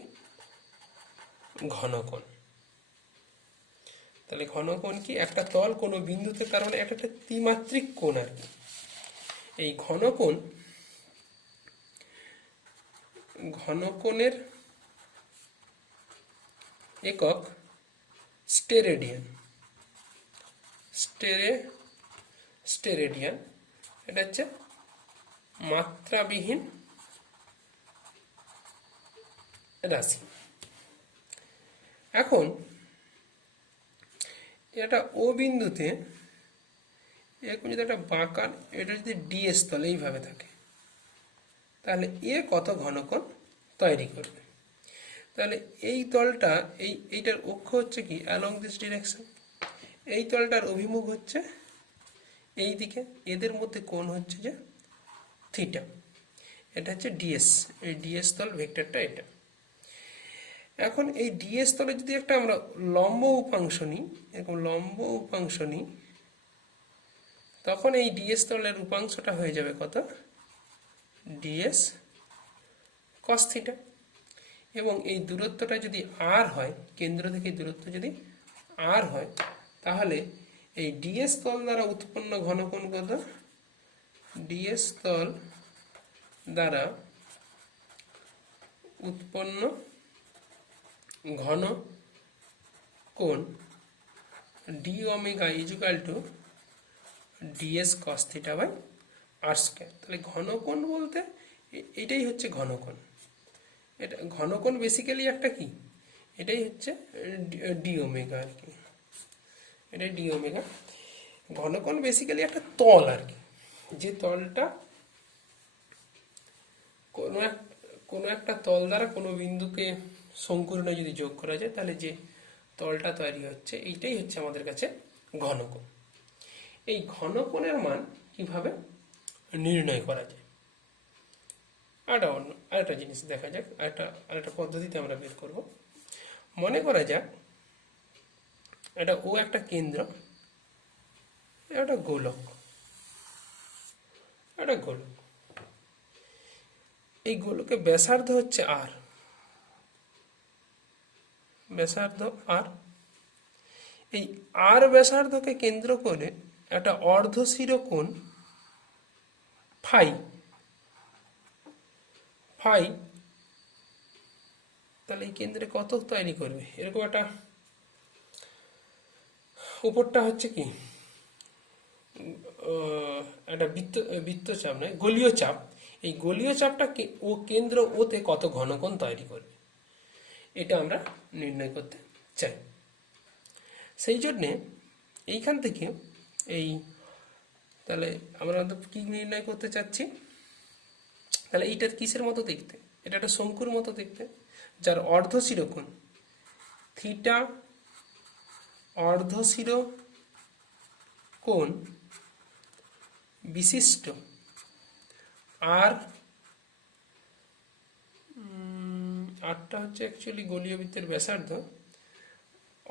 ঘনকোণ। তাহলে ঘনকোণ কি, একটা তল কোনো বিন্দুতে, তার মানে একটা ত্রিমাত্রিক কোণ আর কি। এই ঘনকোণের একক স্টেরেডিয়ান। স্টেরেডিয়ান এটা হচ্ছে মাত্রাবিহীন রাশি। এখন এটা ও বিন্দুতে এরকম যদি একটা বাঁকা, এটা যদি ডিএস তল এইভাবে থাকে, তাহলে এ কত ঘনকোণ তৈরি করবে। তাহলে এই তলটা, এইটার অক্ষ হচ্ছে কি অ্যালং দিস ডিরেকশন, এই তলটার অভিমুখ হচ্ছে এই দিকে, এদের মধ্যে কোণ হচ্ছে যে থিটা, এটা হচ্ছে ডিএস, এই ডিএস তল ভেক্টরটা এটা। এখন এই ডিএস তলে যদি একটা আমরা লম্ব উপাংশ নিই, এরকম লম্ব উপাংশ নিই, তখন এই ডিএস তলের উপাংশটা হয়ে যাবে কত, ডিএস কস থিটা। এবং এই দূরত্বটা যদি আর হয়, কেন্দ্র থেকে দূরত্ব যদি আর হয়, তাহলে এই ডিএস তল দ্বারা উৎপন্ন ঘনকোণ কত, ডিএস তল দ্বারা উৎপন্ন ঘনকোণ d omega equal to ds cos theta by r square. তাহলে ঘনকোণ বলতে এটাই হচ্ছে ঘনকোণ। এটা ঘনকোণ বেসিক্যালি একটা কি, এটাই হচ্ছে ডি ওমেগা আর কি, এটাই ডি ওমেগা। ঘনকোণ বেসিক্যালি একটা তল আর কি, যে তলটা কোনো একটা তল দ্বারা কোনো বিন্দুকে সংকীর্ণ যদি যোগ করা যায়, তাহলে যে তলটা তৈরি হচ্ছে, এইটাই হচ্ছে আমাদের কাছে ঘনকোণ। এই ঘনকোণের মান কিভাবে নির্ণয় করা যায়, আরেকটা জিনিস দেখা যাক, আরেকটা পদ্ধতিতে আমরা বের করব। মনে করা যাক এটা ও একটা কেন্দ্র, একটা গোলক, এই গোলকের ব্যাসার্ধ হচ্ছে আর, ব্যাসার্ধ আর। এই আর ব্যাসার্ধকে কেন্দ্র করে একটা অর্ধশিরোকোণ ফাই, তাহলে এই কেন্দ্রে কত তৈরি করবে, এরকম একটা, উপরটা হচ্ছে কি একটা বৃত্তচাপ নয়, গোলীয় চাপ, এই গোলীয় চাপটা ও কেন্দ্র ওতে কত ঘনকোণ তৈরি করবে, এটা আমরা নির্ণয় করতে চাই। সেই জন্যে এইখান থেকে এই তাহলে আমরা কি নির্ণয় করতে চাচ্ছি, তাহলে এইটা কিসের মতো দেখতে, এটা একটা শঙ্কুর মতো দেখতে, যার অর্ধশিরোকোণ থিটা, অর্ধশিরোকোণ বিশিষ্ট আর আরটা হচ্ছে অ্যাকচুয়ালি গোলীয় বৃত্তের ব্যাসার্ধ,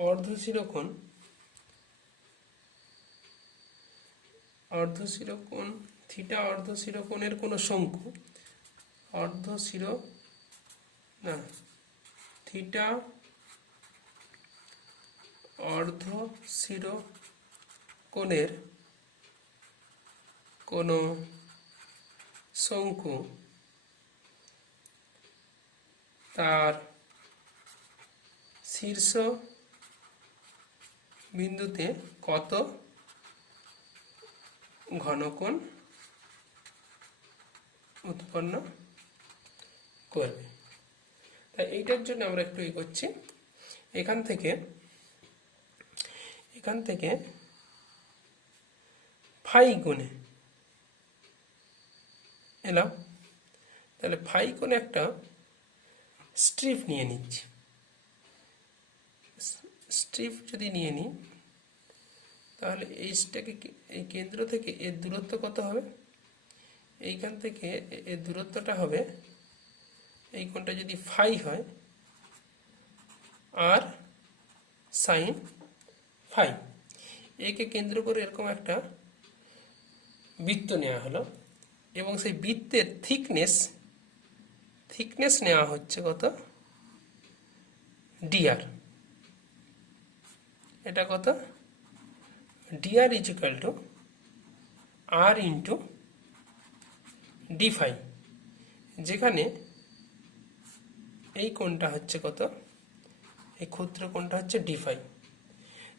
অর্ধশিরোকোণ থিটা অর্ধশিরোকোণের কোনো শঙ্কু, থিটা অর্ধশিরোকোণের কোনো শঙ্কু তার শীর্ষ বিন্দুতে কত ঘনকোণ উৎপন্ন করবে। তাই এইটার জন্য আমরা একটু এগোচ্ছি, এখান থেকে ফাই গুণে এলাম, তাহলে ফাই কোণে একটা স্ট্রিপ নিয়ে নিচ্ছি। স্ট্রিপ যদি নিয়ে নিই তাহলে এই কেন্দ্র থেকে এর দূরত্ব কত হবে, এইখান থেকে এর দূরত্বটা হবে, এই কোণটা যদি ফাই হয় আর সাইন ফাই, একে কেন্দ্র করে এরকম একটা বৃত্ত নেওয়া হলো, এবং সেই বৃত্তের থিকনেস নেওয়া হচ্ছে কত, ডিআর। এটা কত, DR is equal to R into D phi, যেখানে এই কোণটা হচ্ছে কত, এই ক্ষুদ্র কোণটা হচ্ছে ডি ফাই।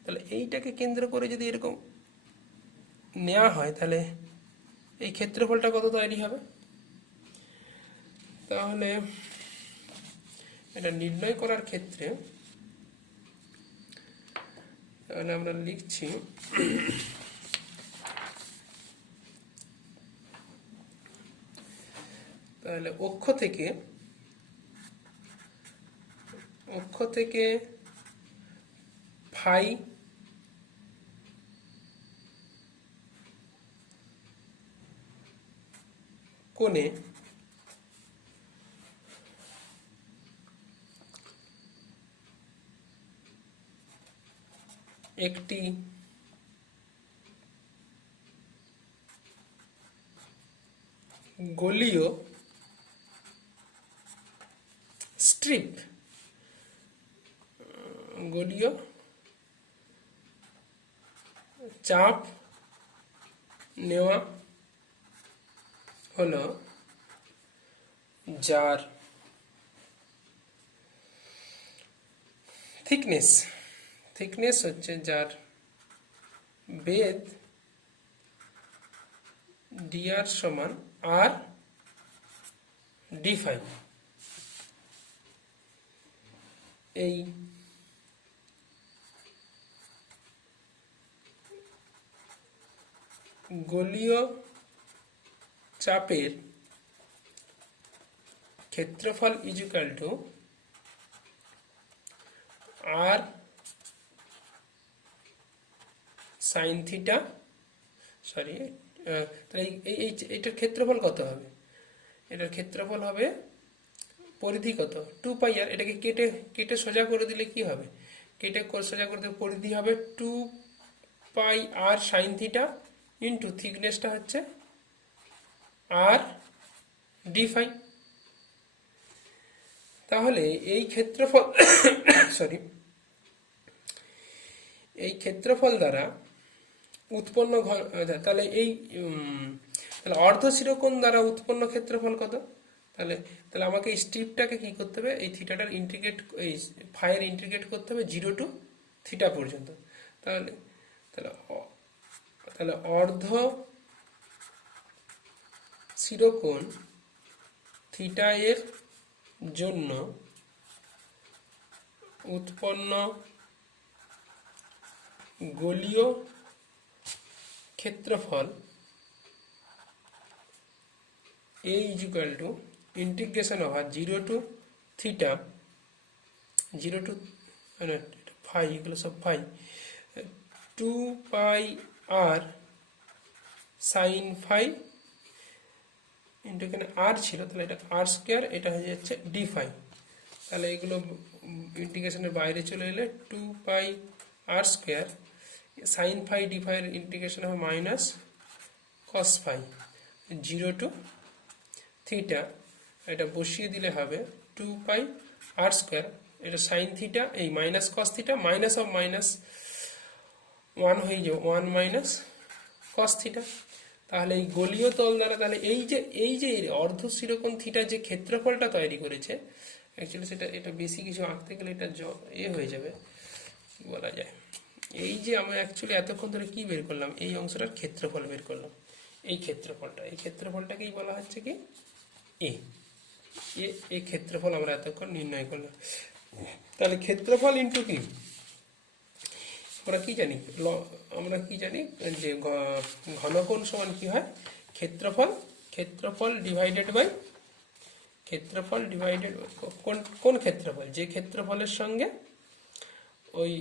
তাহলে এইটাকে কেন্দ্র করে যদি এরকম নেওয়া হয় তাহলে এই ক্ষেত্রফলটা কত তৈরি হবে। তাহলে এটা নির্ণয় করার ক্ষেত্রে তাহলে আমরা লিখছি তাহলে অক্ষ থেকে ফাই কোণে একটি গোলীয় স্ট্রিপ, গোলীয় চাপ নেওয়া হলো, যার থিকনেস হচ্ছে, যার বেধ ডিআর সমান আর ডি ফাই। এই গোলীয় চাপের ক্ষেত্রফল is equal to R sine theta, তাহলে এইটার ক্ষেত্রফল কত হবে, এটার ক্ষেত্রফল হবে পরিধি কত, 2 পাই আর, এটাকে কেটে সোজা করে দিলে কি হবে, সোজা করে দিলে পরিধি হবে 2 pi R sine theta into থিকনেসটা হচ্ছে আর ডি ফাই। তাহলে এই ক্ষেত্রফল দ্বারা উৎপন্ন তাহলে অর্ধশিরোকোণ দ্বারা উৎপন্ন ক্ষেত্রফল কত, তাহলে আমাকে এই স্ট্রিপটাকে কি করতে হবে, এই থিটাটার এই ফাইয়ের ইন্টিগ্রেট করতে হবে 0 to থিটা পর্যন্ত। তাহলে তাহলে অর্ধ শিরোকোণ থিটা এর জন্য উৎপন্ন গোলীয় ক্ষেত্রফল A equal to integration over 0 to theta 0 to phi, এগুলো সব phi, 2 pi R sine phi into এখানে আর ছিল, তাহলে এটা আর স্কোয়ার, এটা হয়ে যাচ্ছে ডি ফাই। তাহলে এগুলো ইন্টিগ্রেশনের বাইরে চলে এলে 2 pi r square sine phi d ফাইয়ের ইন্টিগ্রেশন হবে minus cos phi 0 to theta, এটা বসিয়ে দিলে হবে 2 পাই আর স্কোয়ার, এটা সাইন থিটা, এই minus cos theta, minus of minus 1 হয়ে যাবে 1 মাইনাস কস থিটা। তাহলে এই গোলীয় তল দ্বারা তাহলে এই যে অর্ধ শিরোকোণ থিটা যে ক্ষেত্রফলটা তৈরি করেছে, অ্যাকচুয়ালি সেটা এটা বেশি কিছু আঁকতে গেলে এটা হয়ে যাবে, কি বলা যায়, এই যে আমরা অ্যাকচুয়ালি এতক্ষণ ধরে কি বের করলাম, এই অংশটার ক্ষেত্রফল বের করলাম, এই ক্ষেত্রফলটাকেই বলা হচ্ছে কি এই ক্ষেত্রফল আমরা এতক্ষণ নির্ণয় করলাম। তাহলে ক্ষেত্রফল ইন্টু কি, আমরা কি জানি যে ঘনকোণ সমান কি হয়, ক্ষেত্রফল ডিভাইডেড বাই কোন ক্ষেত্রফল, যে ক্ষেত্রফলের সঙ্গে ওই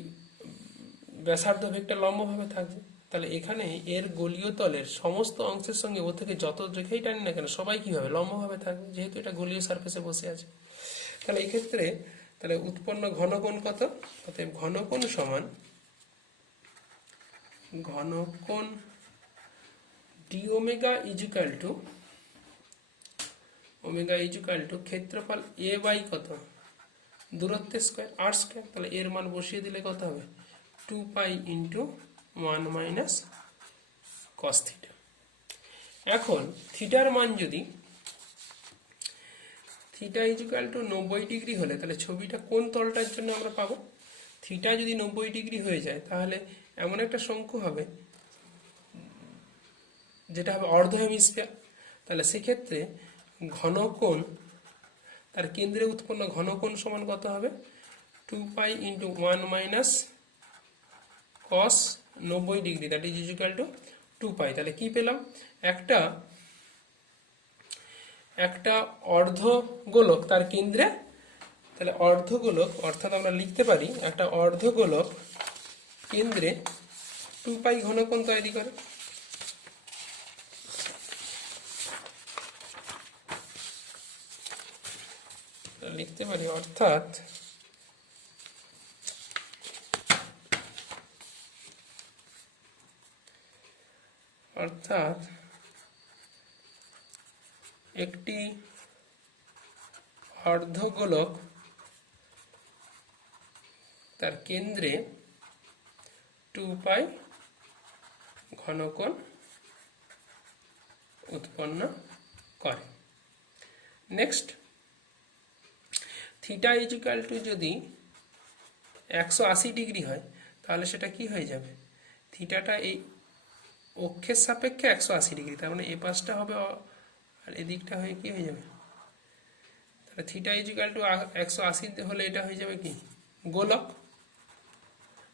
ব্যাসার্ধ ভেগটা লম্বভাবে থাকবে। তাহলে এখানে এর গোলীয় তলের সমস্ত অংশের সঙ্গে ও থেকে যত রেখাই টানি না কেন সবাই কিভাবে লম্বভাবে থাকবে, যেহেতু এটা গোলীয় সারফেসে বসে আছে। তাহলে এই ক্ষেত্রে তাহলে উৎপন্ন ঘনকোণ কত, অতএব ঘনকোণ সমান ঘনকোণ ডি ওমেগা ইজুকাল টু ক্ষেত্রফল এ বাই কত, দূরত্বের স্কোয়ার আর স্কোয়ার। তাহলে এর মান বসিয়ে দিলে কত হবে, 2 pi into 1 minus cos theta. এখন থিটার মান যদি থিটা ইজুকাল টু 90 ডিগ্রি হলে তাহলে ছবিটা কোন তলটার জন্য আমরা পাবো, থিটা যদি 90 ডিগ্রি হয়ে যায় তাহলে এমন একটা শঙ্কু হবে যেটা হবে অর্ধ হেমিস্ফিয়ার। তাহলে সেক্ষেত্রে ঘনকোণ তার কেন্দ্রে উৎপন্ন ঘনকোণ সমান কত হবে, 2 pi into 1 minus cos 90 degree, that is equal to 2 পাই। তাহলে কি পেলাম, একটা অর্ধ গোলক তার কেন্দ্রে, তাহলে অর্ধ গোলক অর্থাৎ আমরা লিখতে পারি একটা অর্ধ গোলক কেন্দ্রে 2 পাই ঘনকোণ তৈরি করে। লিখতে পারি অর্থাৎ একটি অর্ধগোলক তার কেন্দ্রে 2 পাই ঘনকোণ উৎপন্ন করে। নেক্সট, থিটা ইকুয়াল টু যদি 180 ডিগ্রি হয় তাহলে সেটা কি হয়ে যাবে, থিটাটা এই অক্ষের সাপেক্ষে 180 ডিগ্রি, তার মানে এই পাশটা হবে আর এদিকটা হয়ে কি হয়ে যাবে, তাহলে থিটা ইকুয়াল টু 180 হলে এটা হয়ে যাবে কি গোলক।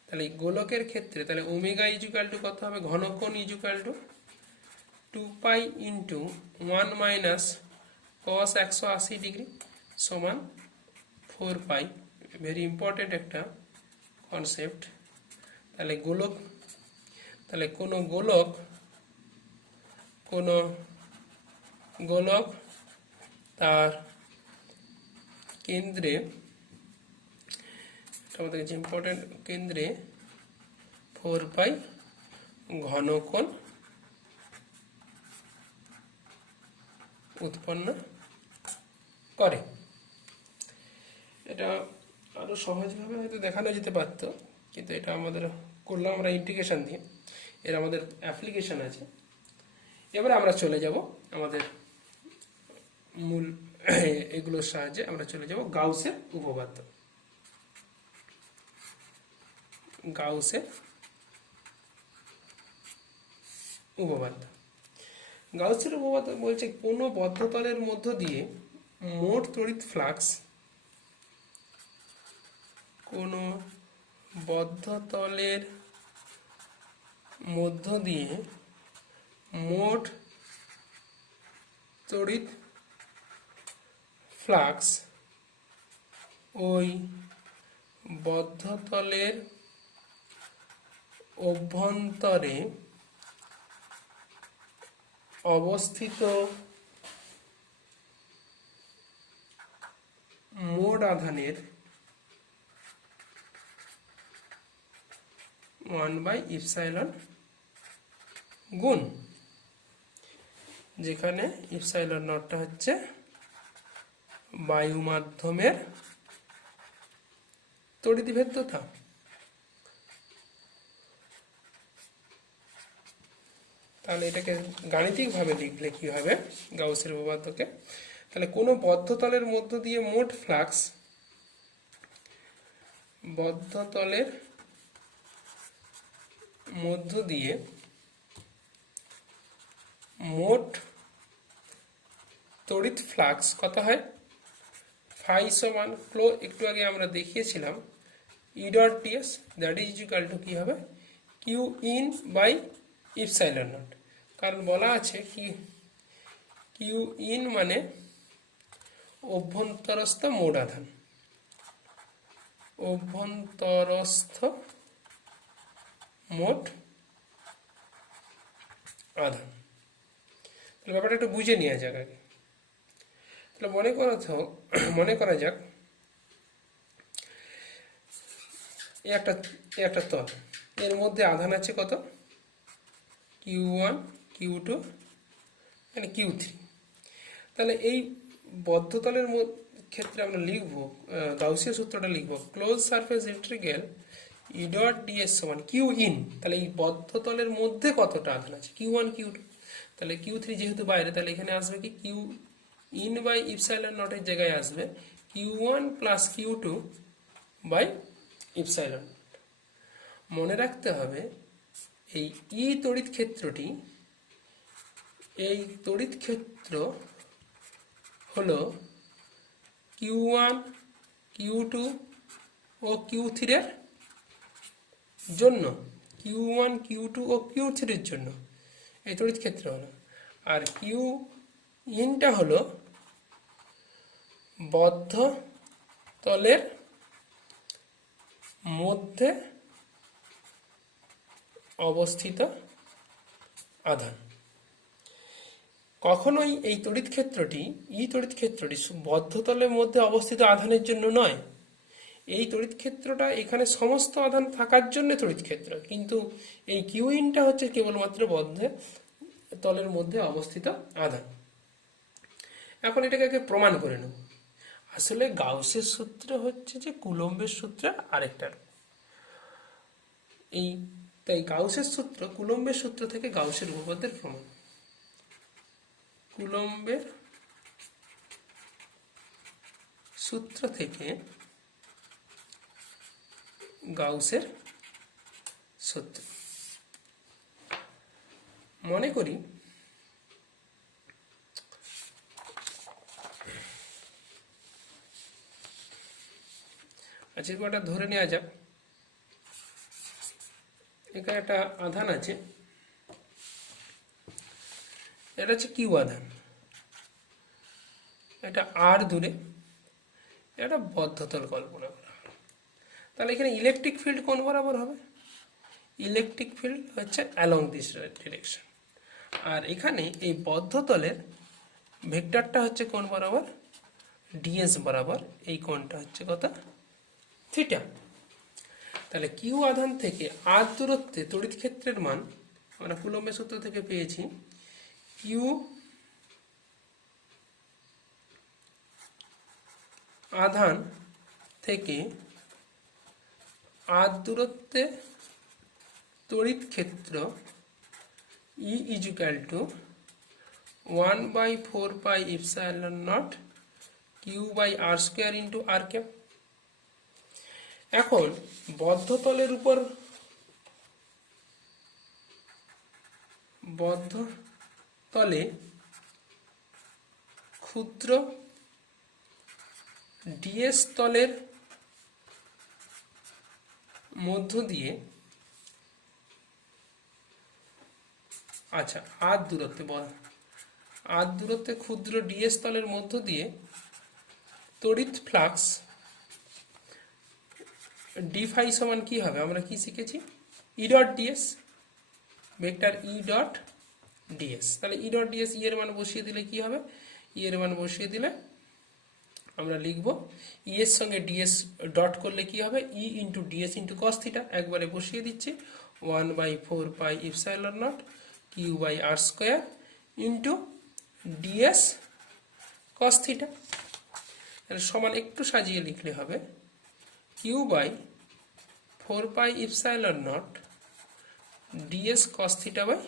তাহলে এই গোলকের ক্ষেত্রে তাহলে ওমেগা ইকুয়াল টু কত হবে, ঘনকোণ equal to 2 pi into 1 minus cos 180 degree সমান 4 পাই। ভেরি ইম্পর্টেন্ট একটা কনসেপ্ট। তাহলে কোনো গোলক তার কেন্দ্রে, আমাদের কাছে ইম্পর্টেন্ট, কেন্দ্রে 4 পাই ঘনকোণ উৎপন্ন করে। এটা আরো সহজভাবে হয়তো দেখানো যেতে পারতো, কিন্তু এটা আমাদের করলাম আমরা ইন্টিগ্রেশন দিয়ে, এর আমাদের অ্যাপ্লিকেশন আছে। এবারে আমরা চলে যাব আমাদের মূল এগুলোর সাহায্যে আমরা চলে যাব গাউসের উপপাদ্য। গাউসের উপপাদ্য। গাউসের উপপাদ্য বলছে কোনো বদ্ধতলের মধ্য দিয়ে মোট তড়িৎ ফ্লাক্স, কোনো বদ্ধতলের মধ্য দিয়ে মোট তড়িৎ ফ্লাক্স ওই বদ্ধতলের অভ্যন্তরে অবস্থিত মোট আধানের 1/ε গুণ, যেখানে ইপসাইলন নটটা হচ্ছে বায়ু মাধ্যমের তড়িৎভেদ্যতা। তাহলে এটাকে গাণিতিকভাবে লিখলে কি হবে গাউসের উপপাদ্যকে, তাহলে কোনো বদ্ধতলের মধ্য দিয়ে মোট ফ্লাক্স, বদ্ধতলের মধ্য দিয়ে মোট তড়িৎ ফ্লাক্স কত হয়, ফাই সমান ফ্লো, একটু আগে আমরা দেখিয়েছিলাম E dot ds, that is equal to কি হবে Q in by epsilon naught. কারণ বলা আছে কি কিউ ইন মানে অভ্যন্তরস্থ মোট আধান, অভ্যন্তরস্থ মোট আধান। তাহলে ব্যাপারটা একটু বুঝে নেওয়া যাক আগে। তাহলে মনে করা যাক একটা তল, এর মধ্যে আধান আছে কত, Q1 Q2 মানে Q3। তাহলে এই বদ্ধতলের ক্ষেত্রে আমরা লিখব গাউসীয় সূত্রটা লিখব ক্লোজ সারফেস ইন্টিগ্রাল ই ডট ds সমান কিউ ইন। তাহলে এই বদ্ধতলের মধ্যে কতটা আধান আছে, Q1 Q2, তাহলে Q3 যেহেতু বাইরে, তাহলে এখানে আসবে কি কিউ ইন বাই ইপসাইলন নটের জায়গায় আসবে Q1 plus Q2 by epsilon. মনে রাখতে হবে এই ই তড়িৎ ক্ষেত্রটি, এই তড়িৎ ক্ষেত্র হলো Q1 Q2 ও Q3 এর জন্য, Q1 Q2 ও Q3 এর জন্য এই তড়িৎ ক্ষেত্র হলো। আর কিউ ইনটা হলো বদ্ধ তলের মধ্যে অবস্থিত আধান। কখনোই এই তড়িৎ ক্ষেত্রটি বদ্ধতলের মধ্যে অবস্থিত আধানের জন্য নয়। এই তড়িৎ ক্ষেত্রটা এখানে সমস্ত আধান থাকার জন্য তড়িৎ ক্ষেত্র, কিন্তু এই কিউ ইনটা হচ্ছে কেবলমাত্র বদ্ধ তলের মধ্যে অবস্থিত আধান। এখন এটাকে আগে প্রমাণ করে নেব। আসলে গাউসের সূত্র হচ্ছে যে কুলম্বের সূত্র আরেকটা, তাই গাউসের সূত্র, কুলম্বের সূত্র থেকে গাউসের উপপাদ্যের প্রমাণ, কুলম্বের সূত্র থেকে গাউসের সূত্র। মনে করি আচ্ছা এটা ধরে নেওয়া যাক এখানে একটা আধান আছে, এটা হচ্ছে কিউ আধান, এটা আর দূরে, এটা বদ্ধতল কল্পনা করা হলো। তাহলে এখানে ইলেকট্রিক ফিল্ড কোন বরাবর হবে, ইলেকট্রিক ফিল্ড হচ্ছে অ্যালং দিস ডিরেকশন। আর এখানে এই বদ্ধতলের ভেক্টরটা হচ্ছে কোন বরাবর, ডিএস বরাবর, এই কোণটা হচ্ছে কত, থিটা। তাহলে কিউ আধান থেকে আর দূরত্বে তড়িৎ ক্ষেত্রের মান আমরা কুলম্বের সূত্র থেকে পেয়েছি, কিউ আধান থেকে আর দূরত্বে তড়িৎ ক্ষেত্র E is equal to 1/4 pi epsilon naught Q by R square into R cap। এখন বদ্ধ তলে ক্ষুদ্র ডিএস তলের মধ্য দিয়ে, আচ্ছা আর দূরত্বে ক্ষুদ্র ডিএস তলের মধ্য দিয়ে তড়িৎ ফ্লাক্স ডি ফাই সমান কি হবে, আমরা কি শিখেছি, ই ডট ডিএস, ভেক্টর ই ডট ডিএস। তাহলে ই ডট ডিএস, ই এর মান বসিয়ে দিলে কি হবে, ই এর মান বসিয়ে দিলে আমরা লিখব ই এর সঙ্গে ডিএস ডট করলে কি হবে, E into ds into cos theta, একবারে বসিয়ে দিচ্ছি 1/4 pi epsilon naught q by R square into ds cos theta. তাহলে সমান একটু সাজিয়ে লিখলে হবে q by 4 pi epsilon naught ds cos theta by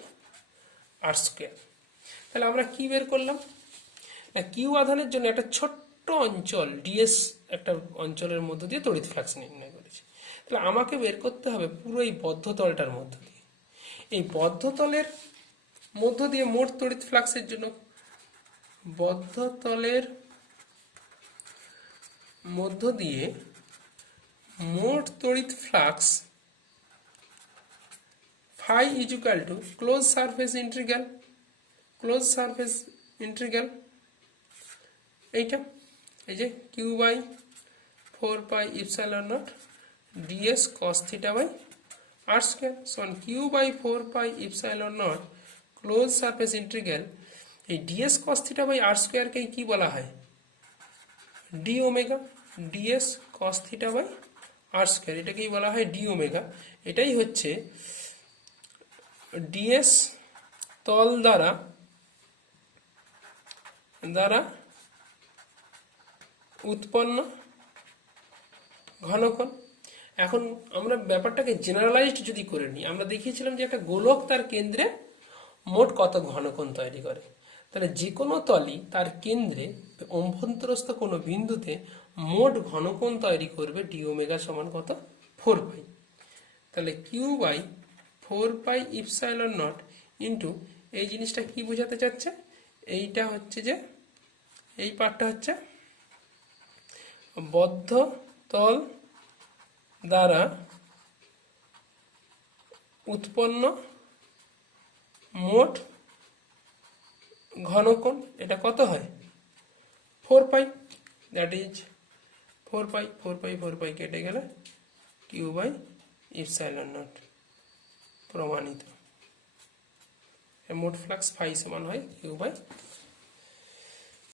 R square. তাহলে আমরা কি বের করলাম না, কিউ আধানের জন্য একটা ছোট্ট অঞ্চল ডিএস একটা অঞ্চলের মধ্য দিয়ে তড়িৎ ফ্লাক্স নির্ণয় করেছি। তাহলে আমাকে বের করতে হবে পুরো এই বদ্ধ তলটার মধ্য দিয়ে, এই বদ্ধ তলের মধ্য দিয়ে মোট তড়িৎ ফ্লাক্সের জন্য, বদ্ধ তলের মধ্য দিয়ে মোট তড়িৎ flux phi equal to close surface integral এইটা, এই যে q by 4 pi epsilon naught ds cos theta by R square সমান q by 4 pi epsilon naught close surface integral, এই ds cos theta by r স্কোয়ারকে কি বলা হয়, d omega, ds cos theta by R square, এটাকেই বলা হয় d omega. এটাই হচ্ছে ডিএস তল দ্বারা উৎপন্ন ঘনকোণ। এখন আমরা ব্যাপারটাকে জেনারেলাইজড যদি করে নিই, আমরা দেখিয়েছিলাম যে একটা গোলক তার কেন্দ্রে মোট কত ঘনকোণ তৈরি করে। তাহলে যে কোনো তলই তার কেন্দ্রে অভ্যন্তরস্থ কোনো বিন্দুতে মোট ঘনকোণ তৈরি করবে ডি ওমেগা সমান কত, 4 পাই। তাহলে Q by 4 pi epsilon naught into এই জিনিসটা কি বোঝাতে চাচ্ছে, এইটা হচ্ছে যে এই পার্টটা হচ্ছে বদ্ধ তল দ্বারা উৎপন্ন মোট ঘনকোণ, এটা কত হয় 4 পাই, দ্যাট ইজ 4 পাই কেটে গেলে কিউ বাই ইপসাইলন নট প্রমাণিত। মোট ফ্লাক্স ফাই সমান হয় কিউ বাই